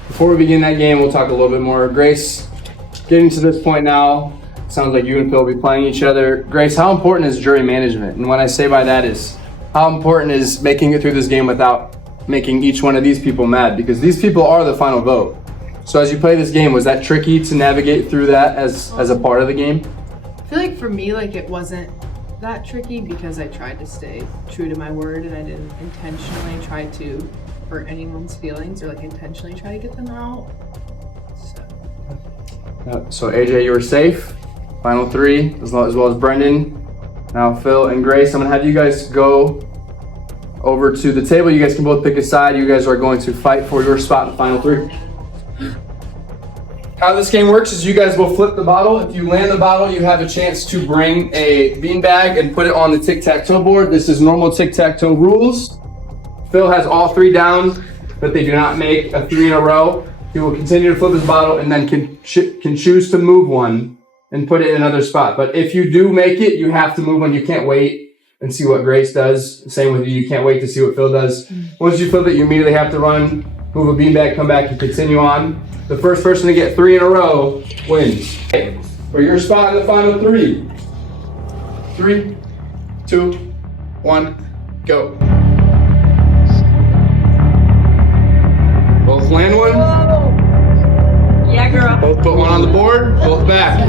Before we begin that game, we'll talk a little bit more. Grace, getting to this point now, sounds like you and Phil will be playing each other. Grace, how important is jury management? And what I say by that is, how important is making it through this game without making each one of these people mad? Because these people are the final vote. So as you play this game, was that tricky to navigate through that as a part of the game? I feel like for me, it wasn't that tricky because I tried to stay true to my word and I didn't intentionally try to hurt anyone's feelings or intentionally try to get them out. So AJ, you were safe. Final 3, as well as Brendan. Now Phil and Grace, I'm gonna have you guys go over to the table. You guys can both pick a side. You guys are going to fight for your spot in the final 3. How this game works is you guys will flip the bottle. If you land the bottle, you have a chance to bring a beanbag and put it on the tic-tac-toe board. This is normal tic-tac-toe rules. Phil has all 3 down, but they do not make a 3 in a row. He will continue to flip his bottle and then can choose to move one and put it in another spot. But if you do make it, you have to move one. You can't wait and see what Grace does. Same with you. You can't wait to see what Phil does. Once you flip it, you immediately have to run, move a beanbag, come back, and continue on. The first person to get 3 in a row wins. For your spot in the final 3. 3, 2, 1, go. Both land one. Yeah, girl. Both put one on the board. Both back.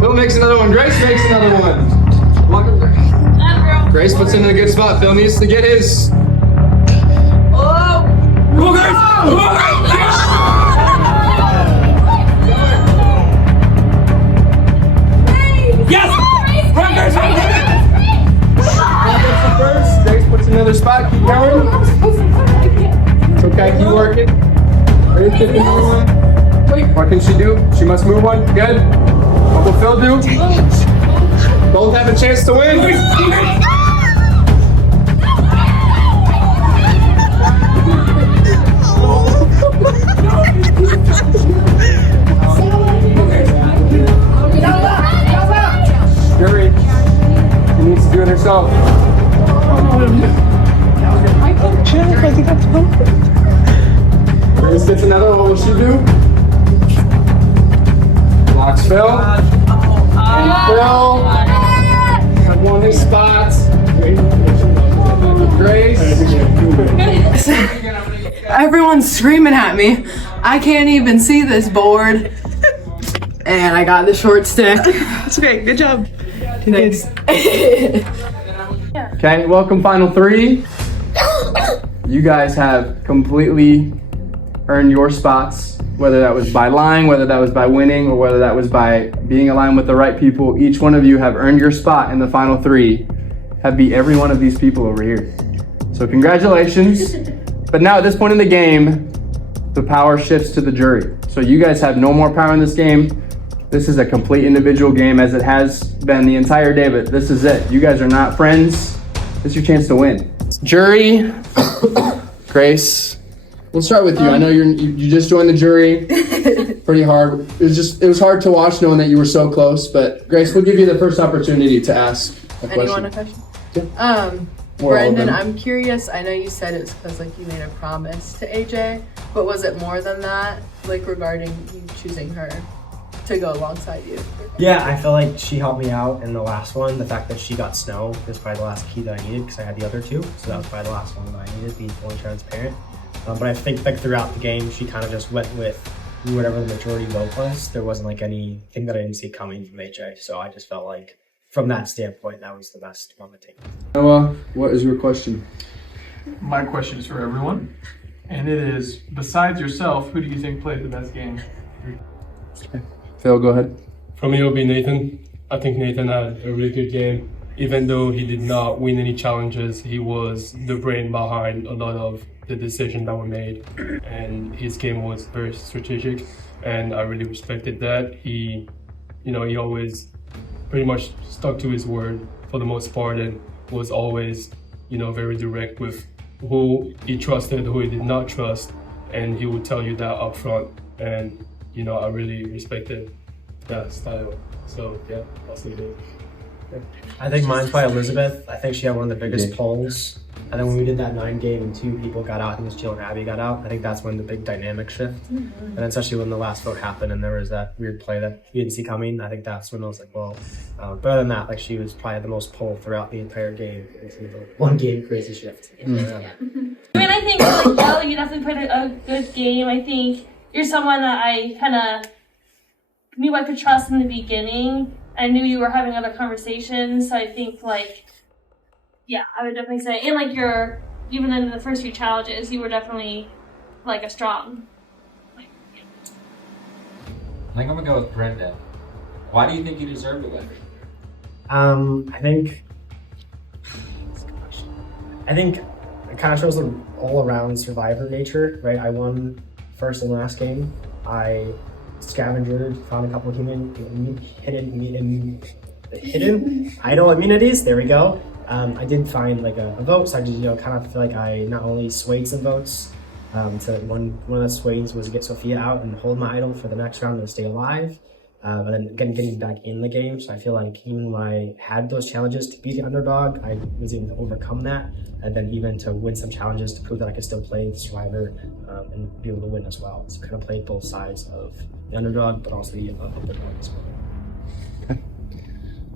Phil makes another one. Grace makes another one. Grace puts it in a good spot. Phil needs to get his. Oh! Go, Grace! Yes! Run, Grace! Run, first. Grace puts another spot. Keep going. It's okay. Keep working. Grace gets another one. What can she do? She must move one. Good. What will Phil do? Both have a chance to win. Jury, she needs to do it herself. Grace gets another one. What will she do? Blocks Phil. Phil have won his spot. Grace. Everyone's screaming at me. I can't even see this board. And I got the short stick. That's okay. Good job. Thanks. Okay, welcome final 3. You guys have completely earned your spots, whether that was by lying, whether that was by winning, or whether that was by being aligned with the right people. Each one of you have earned your spot in the final 3, have beat every one of these people over here. So congratulations. But now at this point in the game, the power shifts to the jury. So you guys have no more power in this game. This is a complete individual game, as it has been the entire day, but this is it. You guys are not friends. This is your chance to win. Jury, Grace, We'll start with you. I know you just joined the jury. Pretty hard. It was hard to watch knowing that you were so close. But Grace, we'll give you the first opportunity to ask a question. Anyone a question? Or all of Brendan, them. I'm curious. I know you said it was because like you made a promise to AJ, but was it more than that? Like regarding you choosing her to go alongside you? Yeah, I feel like she helped me out in the last one. The fact that she got snow is probably the last key that I needed because I had the other two. So that was probably the last one that I needed, being fully transparent. But I think like throughout the game, she kind of just went with whatever the majority vote was. There wasn't like anything that I didn't see coming from AJ. So I just felt like from that standpoint, that was the best one to take. Noah, what is your question? My question is for everyone, and it is, besides yourself, who do you think played the best game? Phil, go ahead. For me, it would be Nathan. I think Nathan had a really good game. Even though he did not win any challenges, he was the brain behind a lot of the decisions that were made. And his game was very strategic, and I really respected that. He always pretty much stuck to his word for the most part and was always, very direct with who he trusted, who he did not trust, and he would tell you that up front. And, I really respected that style. So, yeah, that's the game. I think mine's by Elizabeth. I think she had one of the biggest polls. And then when we did that 9-game and 2 people got out, I think it was Jill and Abby got out. I think that's when the big dynamic shift. And especially when the last vote happened and there was that weird play that we didn't see coming. I think that's when I was like, well, but other than that, like she was probably the most polled throughout the entire game. It's the 1-game crazy shift. I mean, I think like you definitely played a good game. I think you're someone that I kind of knew I could trust in the beginning. I knew you were having other conversations, so I think I would definitely say, and even in the first few challenges, you were definitely a strong. I think I'm gonna go with Brendan. Why do you think you deserve to win? I think it kind of shows an all-around survivor nature, right? I won first and last game. I scavengered, found a couple of hidden idol immunities. There we go. I did find a vote, so I just kind of feel like I not only swayed some votes. To one of the sways was to get Sophia out and hold my idol for the next round and stay alive. But then getting back in the game, so I feel like even when I had those challenges to be the underdog, I was able to overcome that, and then even to win some challenges to prove that I could still play the survivor and be able to win as well. So kind of played both sides of the underdog, but also the underdog as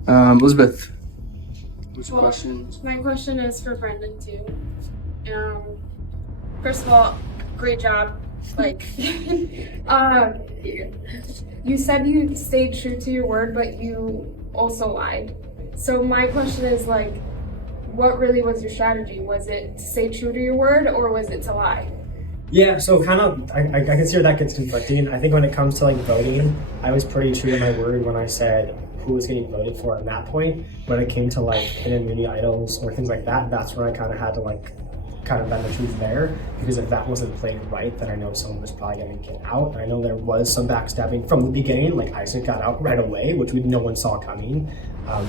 well. Elizabeth, what's your question? My question is for Brendan too. First of all, great job. You said you stayed true to your word, but you also lied. So my question is what really was your strategy? Was it to stay true to your word, or was it to lie? Yeah, so kind of, I can see where that gets conflicting. I think when it comes to voting, I was pretty true to my word when I said who was getting voted for at that point. When it came to hidden mini idols or things like that, that's when I kind of had to kind of bend the truth there, because if that wasn't played right, then I know someone was probably going to get out. I know there was some backstabbing from the beginning, Isaac got out right away, which no one saw coming.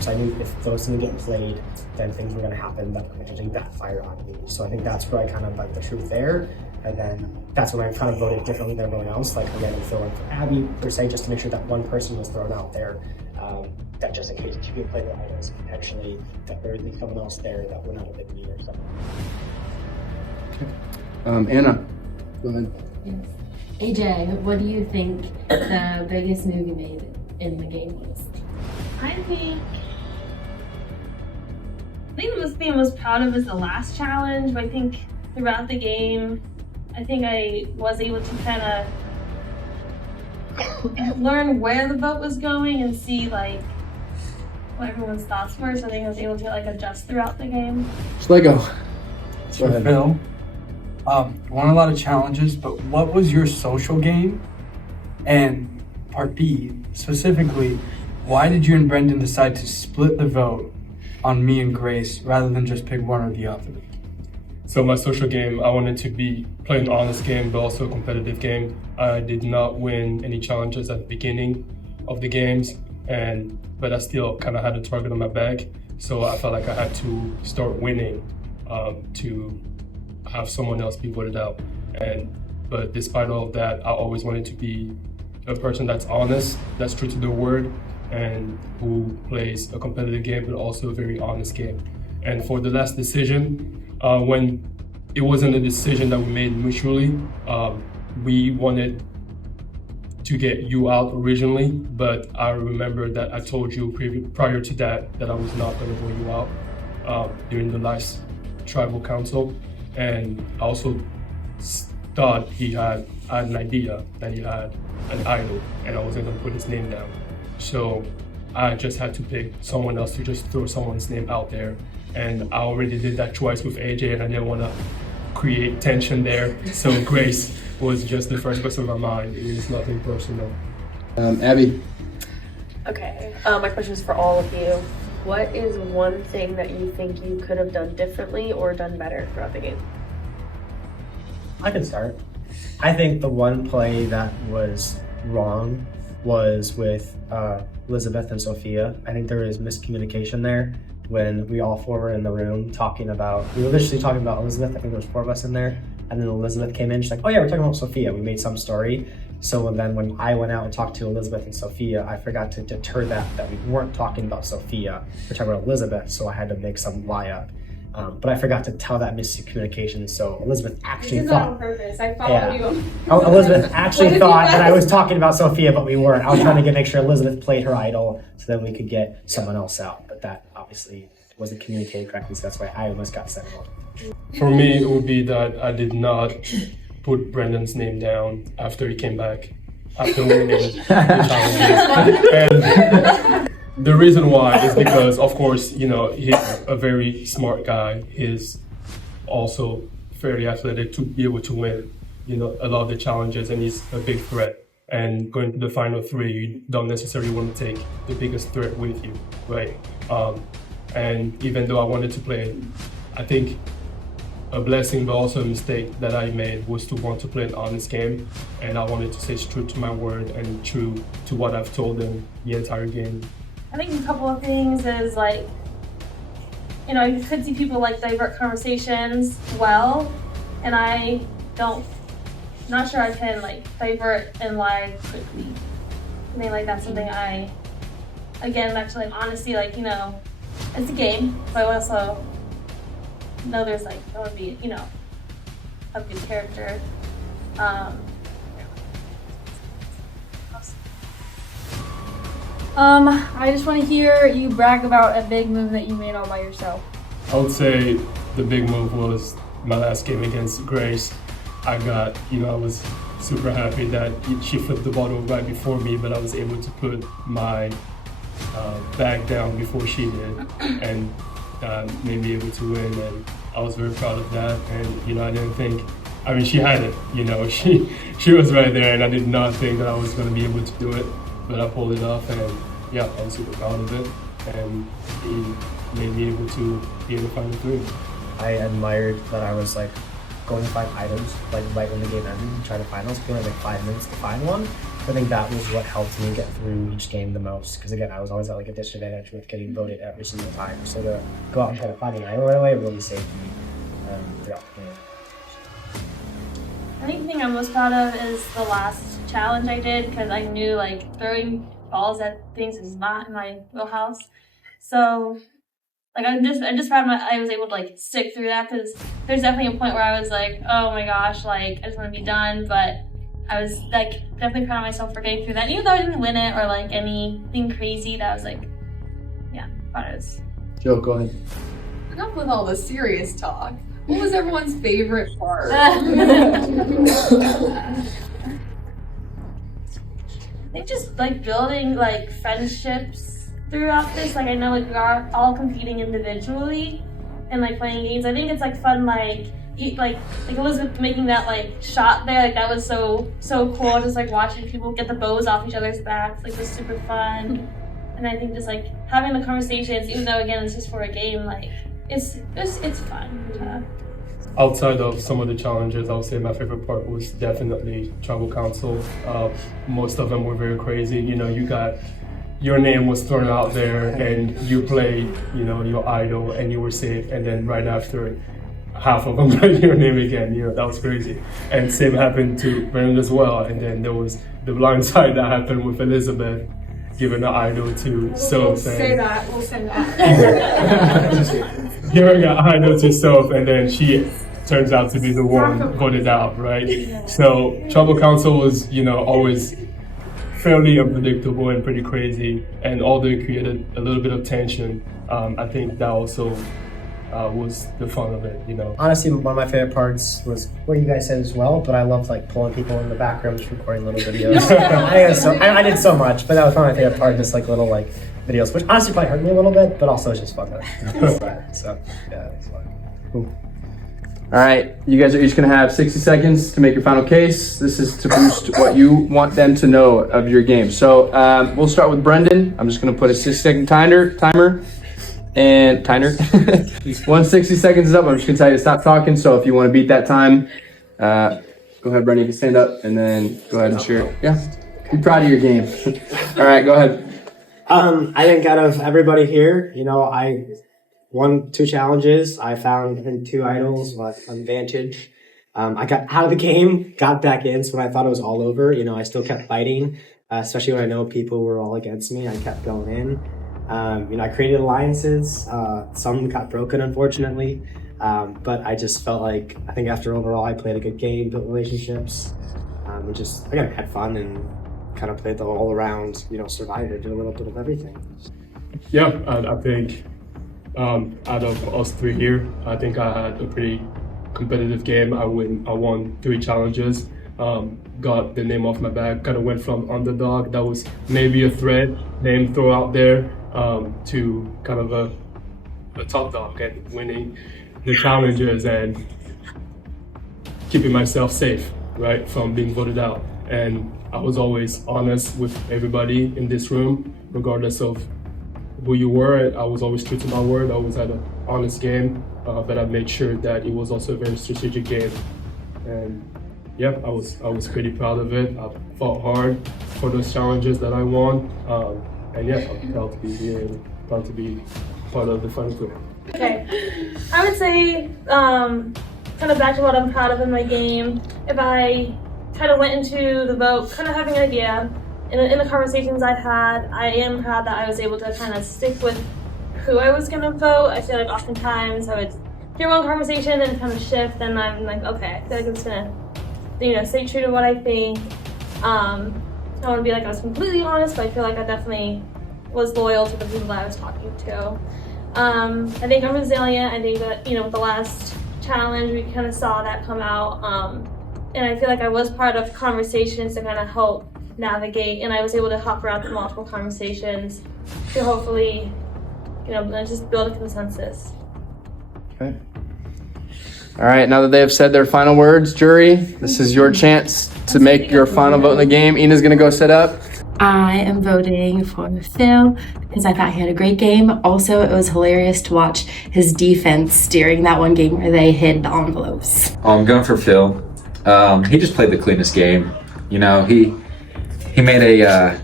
So I knew if those didn't get played, then things were going to happen that would potentially backfire on me. So I think that's where I kind of the truth there. And then that's when I kind of voted differently than everyone else. I didn't fill in for Abby per se, just to make sure that one person was thrown out there. That just in case you could play the idols, potentially that there would be someone else there that would not have been me or something. Anna, go ahead. Yes. AJ, what do you think the biggest move you made in the game was? I think the most thing I was proud of is the last challenge, but I think throughout the game, I think I was able to kind of learn where the vote was going and see what everyone's thoughts were, so I think I was able to adjust throughout the game. Slego. So Phil, won a lot of challenges, but what was your social game? And part B, specifically, why did you and Brendan decide to split the vote on me and Grace rather than just pick one or the other? So my social game, I wanted to be playing an honest game, but also a competitive game. I did not win any challenges at the beginning of the games, but I still kind of had a target on my back. So I felt like I had to start winning to have someone else be voted out. But despite all of that, I always wanted to be a person that's honest, that's true to their word, and who plays a competitive game, but also a very honest game. And for the last decision, when it wasn't a decision that we made mutually, we wanted to get you out originally, but I remember that I told you prior to that I was not going to vote you out during the last tribal council. And I also thought I had an idea that he had an idol, and I wasn't going to put his name down. So I just had to pick someone else to just throw someone's name out there. And I already did that twice with AJ, and I didn't want to create tension there. So Grace was just the first person on my mind. It was nothing personal. Abby. Okay, my question is for all of you. What is one thing that you think you could have done differently or done better throughout the game? I can start. I think the one play that was wrong was with Elizabeth and Sophia. I think there was miscommunication there when we all four were in the room we were literally talking about Elizabeth. I think there was 4 of us in there. And then Elizabeth came in, she's like, oh yeah, we're talking about Sophia. We made some story. So then when I went out and talked to Elizabeth and Sophia, I forgot to deter that we weren't talking about Sophia. We're talking about Elizabeth, so I had to make some lie up. But I forgot to tell that miscommunication, so Elizabeth actually This is thought... not on purpose. I followed you. Elizabeth actually thought that I was talking about Sophia, but we weren't. I was trying to make sure Elizabeth played her idol, so then we could get someone else out. But that obviously wasn't communicated correctly, so that's why I almost got sent home. For me, it would be that I did not put Brendan's name down after he came back, after winning the challenges. And the reason why is because, of course, he's a very smart guy. He's also fairly athletic to be able to win, a lot of the challenges, and he's a big threat. And going to the final 3, you don't necessarily want to take the biggest threat with you, right? And even though I wanted to play, I think a blessing but also a mistake that I made was to want to play an honest game, and I wanted to stay true to my word and true to what I've told them the entire game. I think a couple of things is you could see people divert conversations well, and not sure I can divert and lie quickly. I mean, that's something honesty, it's a game, but I also know there's I want to be, a good character. I just want to hear you brag about a big move that you made all by yourself. I would say the big move was my last game against Grace. I was super happy that she flipped the bottle right before me, but I was able to put my bag down before she did, and made me able to win, and I was very proud of that. And I didn't think, she had it, she was right there, and I did not think that I was going to be able to do it, but I pulled it off, and yeah, I was super proud of it, and it made me able to be in the final 3. I admired that I was going to find items right when the game ended and try to find those. It only 5 minutes to find one. I think that was what helped me get through each game the most, because again, I was always at a disadvantage with getting voted every single time. So to go out and try to find an item right away really saved me throughout the game. I think the thing I'm most proud of is the last challenge I did, because I knew throwing balls at things is not in my wheelhouse. So I'm just proud I was able to stick through that, because there's definitely a point where I was oh my gosh, I just want to be done, but I was definitely proud of myself for getting through that. Even though I didn't win it or anything crazy, that was yeah, proud of us. Jill, go ahead. Enough with all the serious talk. What was everyone's favorite part? I think just building friendships throughout this. I know we are all competing individually and playing games. I think it's fun Elizabeth making that shot there, that was so cool. Just watching people get the bows off each other's backs, was super fun. And I think just having the conversations, even though again it's just for a game, it's fun. Outside of some of the challenges, I would say my favorite part was definitely Tribal Council. Most of them were very crazy. Your name was thrown out there and you played, your idol, and you were safe, and then right after half of them writing your name again. That was crazy. And same happened to Brandon as well. And then there was the blind side that happened with Elizabeth giving the idol to Soph. We'll say that. Giving an idol to Soph, and then she turns out to be the one voted out, right? So Tribal Council was, always fairly unpredictable and pretty crazy, and although it created a little bit of tension, I think that also was the fun of it, Honestly, one of my favorite parts was what you guys said as well, but I loved pulling people in the background, just recording little videos. I did so much, but that was one of my favorite parts, just little videos, which honestly probably hurt me a little bit, but also it's just fun. So yeah, it's fun. Cool. All right, you guys are each gonna have 60 seconds to make your final case. This is to boost what you want them to know of your game. So we'll start with Brendan. I'm just gonna put a 6-second timer. And timer. Once 60 seconds is up, I'm just gonna tell you to stop talking. So if you want to beat that time, go ahead, Brendan. You can stand up and then go ahead and share. Yeah, be proud of your game. All right, go ahead. I think out of everybody here, I won 2 challenges. I found 2 idols on Vantage. I got out of the game, got back in. So when I thought it was all over, I still kept fighting, especially when I know people were all against me. I kept going in. I created alliances. Some got broken, unfortunately. But I just felt like, I think after overall, I played a good game, built relationships, and just, I had fun and kind of played the all around, survivor, did a little bit of everything. Yeah, I think out of us 3 here, I think I had a pretty competitive game. I won 3 challenges. Got the name off my back, kind of went from underdog, that was maybe a threat name throw out there, to kind of a top dog and winning the challenges and keeping myself safe, right, from being voted out. And I was always honest with everybody in this room, regardless of who you were. I was always true to my word. I always had an honest game, but I made sure that it was also a very strategic game. And yeah, I was pretty proud of it. I fought hard for those challenges that I won. And yeah, I'm proud to be here and proud to be part of the final group. Okay, I would say, kind of back to what I'm proud of in my game, if I kind of went into the vote kind of having an idea, in the conversations I've had, I am proud that I was able to kind of stick with who I was gonna vote. I feel like oftentimes I would hear one conversation and kind of shift, and I'm like, okay, I feel like I'm just gonna, stay true to what I think. I want to be like I was completely honest, but I feel like I definitely was loyal to the people that I was talking to. I think I'm resilient. I think that, with the last challenge, we kind of saw that come out. And I feel like I was part of conversations to kind of help navigate, and I was able to hop around to multiple conversations to hopefully, just build a consensus. Okay. All right, now that they have said their final words, jury, this is your chance to make your final vote in the game. Ina's gonna go set up. I am voting for Phil because I thought he had a great game. Also, it was hilarious to watch his defense during that one game where they hid the envelopes. I'm going for Phil. He just played the cleanest game. He made it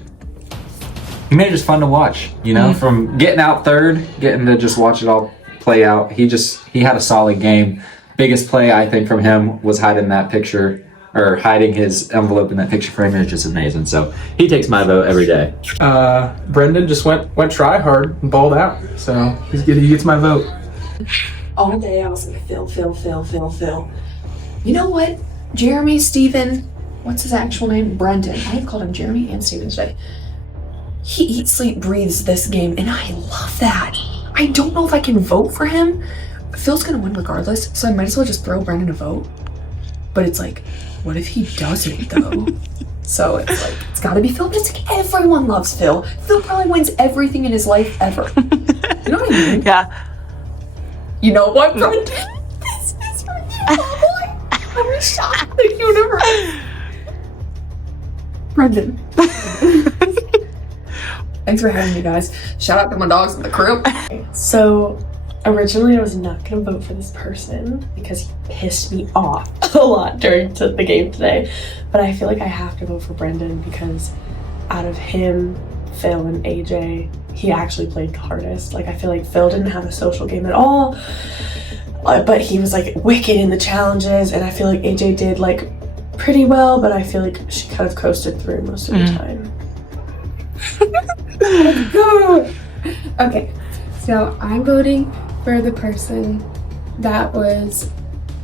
just fun to watch. From getting out third, getting to just watch it all play out. He had a solid game. Biggest play I think from him was hiding that picture, or hiding his envelope in that picture frame. Is just amazing. So he takes my vote every day. Brendan just went try hard and balled out. So he gets my vote. All day I was like, Phil. You know what? Jeremy, Steven, what's his actual name? Brendan. I've called him Jeremy and Steven today. He eats, sleep, breathes this game, and I love that. I don't know if I can vote for him. Phil's gonna win regardless, so I might as well just throw Brendan a vote. But it's like, what if he doesn't though? So it's like, it's gotta be Phil, but it's like everyone loves Phil. Phil probably wins everything in his life ever. You know what I mean? Yeah. You know what, Brendan? This is for you, boy. I'm shocked the universe. Brendan. Thanks for having me, guys. Shout out to my dogs in the crib. So originally I was not gonna vote for this person because he pissed me off a lot during the game today. But I feel like I have to vote for Brendan because out of him, Phil, and AJ, he actually played the hardest. Like, I feel like Phil didn't have a social game at all. but he was like wicked in the challenges, and I feel like AJ did like pretty well, but I feel like she kind of coasted through most of the time. Okay, so I'm voting for the person that was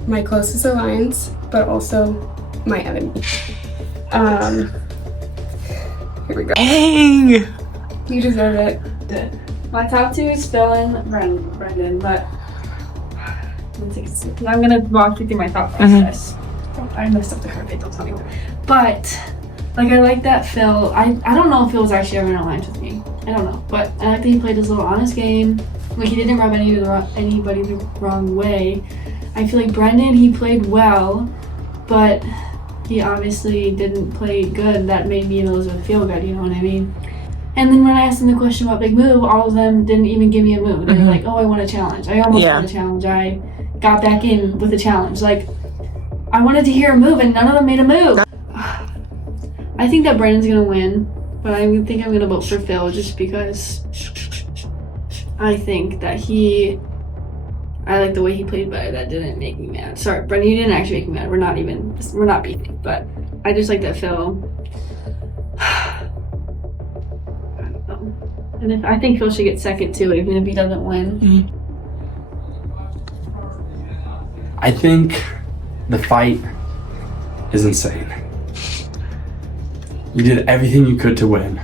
my closest alliance, but also my enemy. Here we go. Dang! You deserve it. My top two is Phil and Brendan, but I'm gonna walk you through my thought process. I messed up the card, don't tell me. But like, I like that Phil. I don't know if Phil was actually ever in alliance with me. I don't know, but I like that he played his little honest game. Like, he didn't rub anybody the wrong way. I feel like Brendan, he played well, but he obviously didn't play good. That made me and Elizabeth feel good, you know what I mean? And then when I asked them the question about big move, all of them didn't even give me a move. They were like, oh, I want a challenge. I almost won a challenge. I got back in with a challenge. Like, I wanted to hear a move, and none of them made a move. I think that Brendan's gonna win, but I think I'm gonna vote for Phil just because I think that I like the way he played better. That didn't make me mad. Sorry, Brendan, you didn't actually make me mad. We're not beefing, but I just like that Phil. I don't know. And I think Phil should get second too, even if he doesn't win. I think the fight is insane. You did everything you could to win.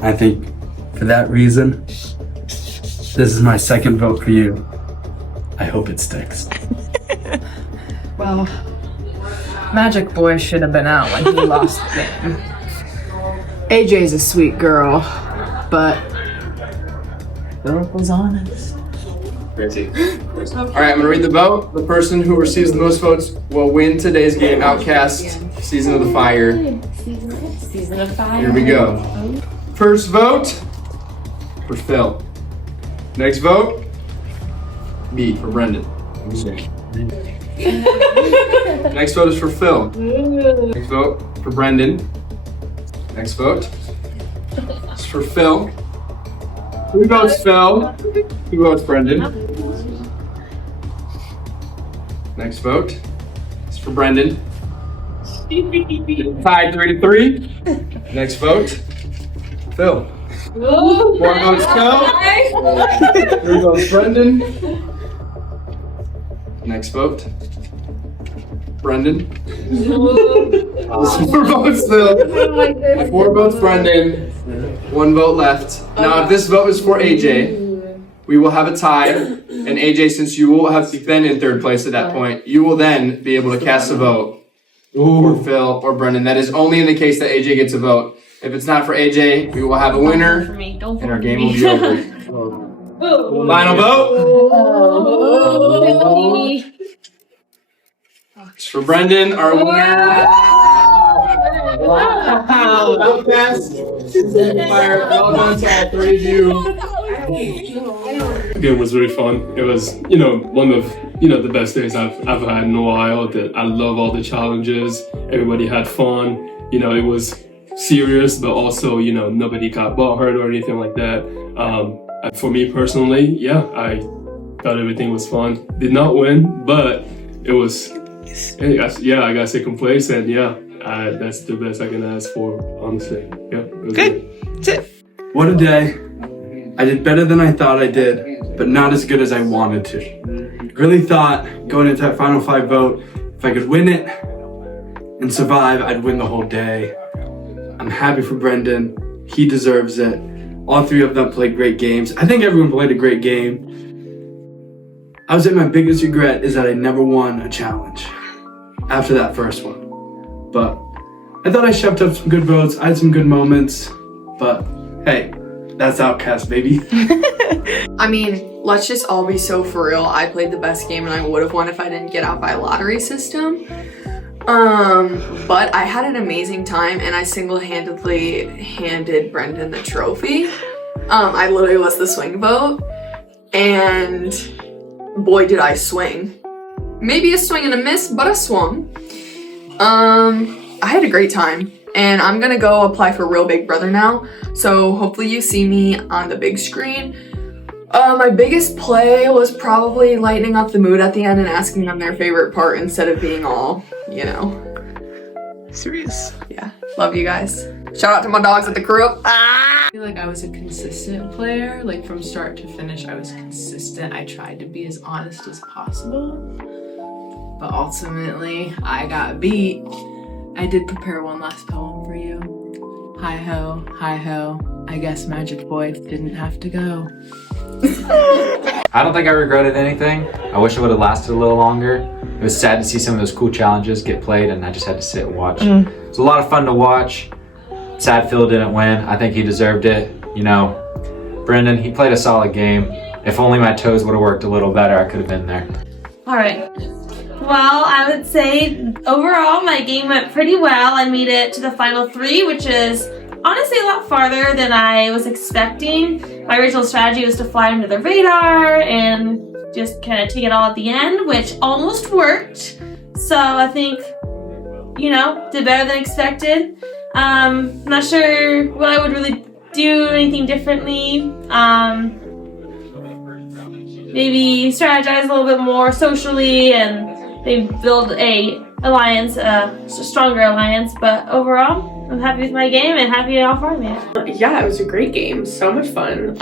I think for that reason, this is my second vote for you. I hope it sticks. Well, Magic Boy should have been out when he lost the game. AJ's a sweet girl, but Philip was honest. All right, I'm gonna read the vote. The person who receives the most votes will win today's game, Outcast Season of the Fire. Season of Fire. Here we go. First vote for Phil. Next vote, B for Brendan. Next vote is for Phil. Next vote for Brendan. Next vote is for Phil. Who votes Phil? Who votes Brendan? Next vote is for Brendan. Tied 3-3. Next vote, Phil. 4 votes Phil. 3 votes Brendan. Next vote, Brendan. 4 votes Phil. 4 votes Brendan. 1 vote left. Now, if this vote is for AJ, we will have a tie. And AJ, since you will have been in 3rd place at that point, you will then be able to cast a vote for Phil or Brendan. That is only in the case that AJ gets a vote. If it's not for AJ, we will have a winner, and our game will be over. Final vote. It's for Brendan, our winner. Wow! Outcast. Fire. Well done to all 3 of you. The game was really fun. It was, one of, the best days I've ever had in a while. That I love all the challenges. Everybody had fun. It was serious, but also, nobody got butt hurt or anything like that. For me personally, I thought everything was fun. Did not win, but it was, I got second place, and that's the best I can ask for, honestly. It was good. That's it. What a day. I did better than I thought I did, but not as good as I wanted to. Really thought going into that final 5 vote, if I could win it and survive, I'd win the whole day. I'm happy for Brendan. He deserves it. All 3 of them played great games. I think everyone played a great game. I would say my biggest regret is that I never won a challenge after that first one. But I thought I shoved up some good votes. I had some good moments. But hey, that's Outcast, baby. I mean, let's just all be so for real. I played the best game and I would have won if I didn't get out by lottery system. But I had an amazing time and I single-handedly handed Brendan the trophy. I literally was the swing vote, and boy did I swing. Maybe a swing and a miss, but I swung. I had a great time, and I'm gonna go apply for Real Big Brother now, so hopefully you see me on the big screen. My biggest play was probably lightening up the mood at the end and asking them their favorite part instead of being all, you know, serious. Yeah, love you guys. Shout out to my dogs at the crew. I feel like I was a consistent player. Like from start to finish, I was consistent. I tried to be as honest as possible. But ultimately, I got beat. I did prepare one last poem for you. Hi ho, I guess Magic Boy didn't have to go. I don't think I regretted anything. I wish it would have lasted a little longer. It was sad to see some of those cool challenges get played and I just had to sit and watch. It was a lot of fun to watch. Sad Phil didn't win. I think he deserved it. You know, Brendan, he played a solid game. If only my toes would have worked a little better, I could have been there. All right. Well, I would say overall my game went pretty well. I made it to the final 3, which is honestly a lot farther than I was expecting. My original strategy was to fly under the radar and just kind of take it all at the end, which almost worked. So I think, you know, did better than expected. Not sure what I would really do anything differently. Maybe strategize a little bit more socially and maybe build a alliance, a stronger alliance. But overall, I'm happy with my game and happy how far I made it. Yeah, it was a great game. So much fun.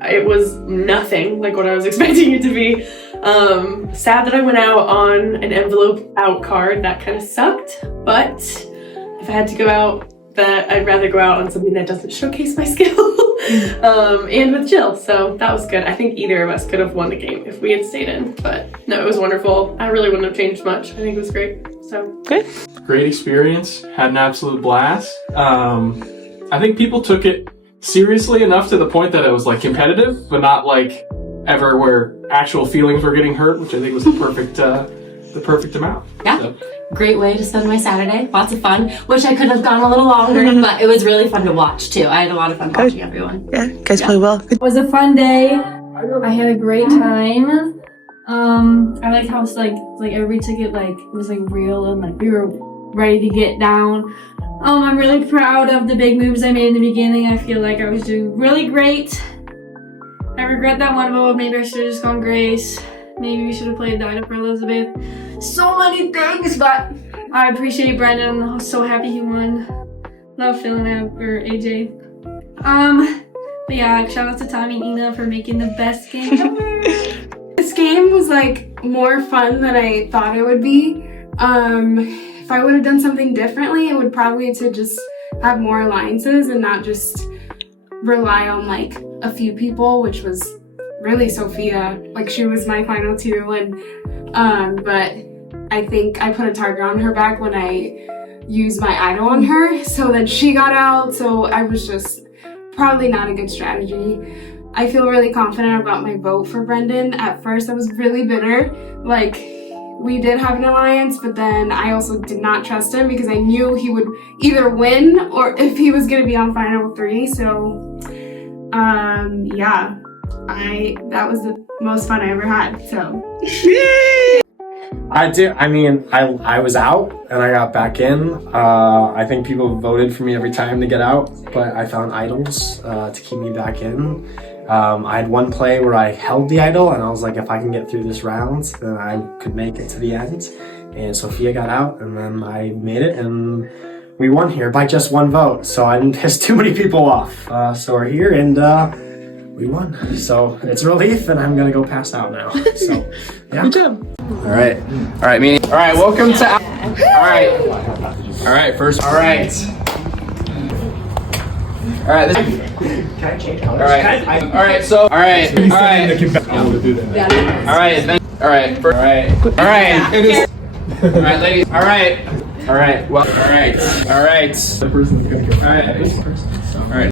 It was nothing like what I was expecting it to be. Sad that I went out on an envelope out card. That kind of sucked. But if I had to go out, I'd rather go out on something that doesn't showcase my skill. And with Jill, so that was good. I think either of us could have won the game if we had stayed in. But no, it was wonderful. I really wouldn't have changed much. I think it was great. So good. Great experience. Had an absolute blast. I think people took it seriously enough to the point that it was like competitive, but not like ever where actual feelings were getting hurt, which I think was the perfect amount. Yeah. So. Great way to spend my Saturday. Lots of fun. Wish I could have gone a little longer, but it was really fun to watch too. I had a lot of fun watching everyone. Yeah, guys play well. It was a fun day. I had a great time. I liked how like everybody took it like it was like real and like we were ready to get down. I'm really proud of the big moves I made in the beginning. I feel like I was doing really great. I regret that one vote. Maybe I should have just gone Grace. Maybe we should have played the item for Elizabeth. So many things, but I appreciate Brendan. I was so happy he won. Love Phil and AJ. But yeah, shout out to Tommy and Ina for making the best game ever. This game was like more fun than I thought it would be. If I would have done something differently, it would probably to just have more alliances and not just rely on like a few people, which was really Sophia. Like she was my final 2, and but I think I put a target on her back when I used my idol on her, so then she got out. So I was just probably not a good strategy. I feel really confident about my vote for Brendan. At first I was really bitter. Like we did have an alliance, but then I also did not trust him because I knew he would either win or if he was gonna be on final 3. So yeah, that was the most fun I ever had. So I was out and I got back in. I think people voted for me every time to get out, but I found idols to keep me back in. I had one play where I held the idol and I was like, if I can get through this round, then I could make it to the end. And Sophia got out and then I made it and we won here by just 1 vote. So I didn't piss too many people off. So we're here and we won. So it's a relief and I'm gonna go pass out now. So yeah. Good job. All right, meaning. All right, welcome to. All right, first. All right. All right. Can I change colors? All right. All right. So. All right. All right. All right. All right. All right. All right. All right, ladies. All right. All right. Well. All right. All right. The person's gonna go. All right. All right.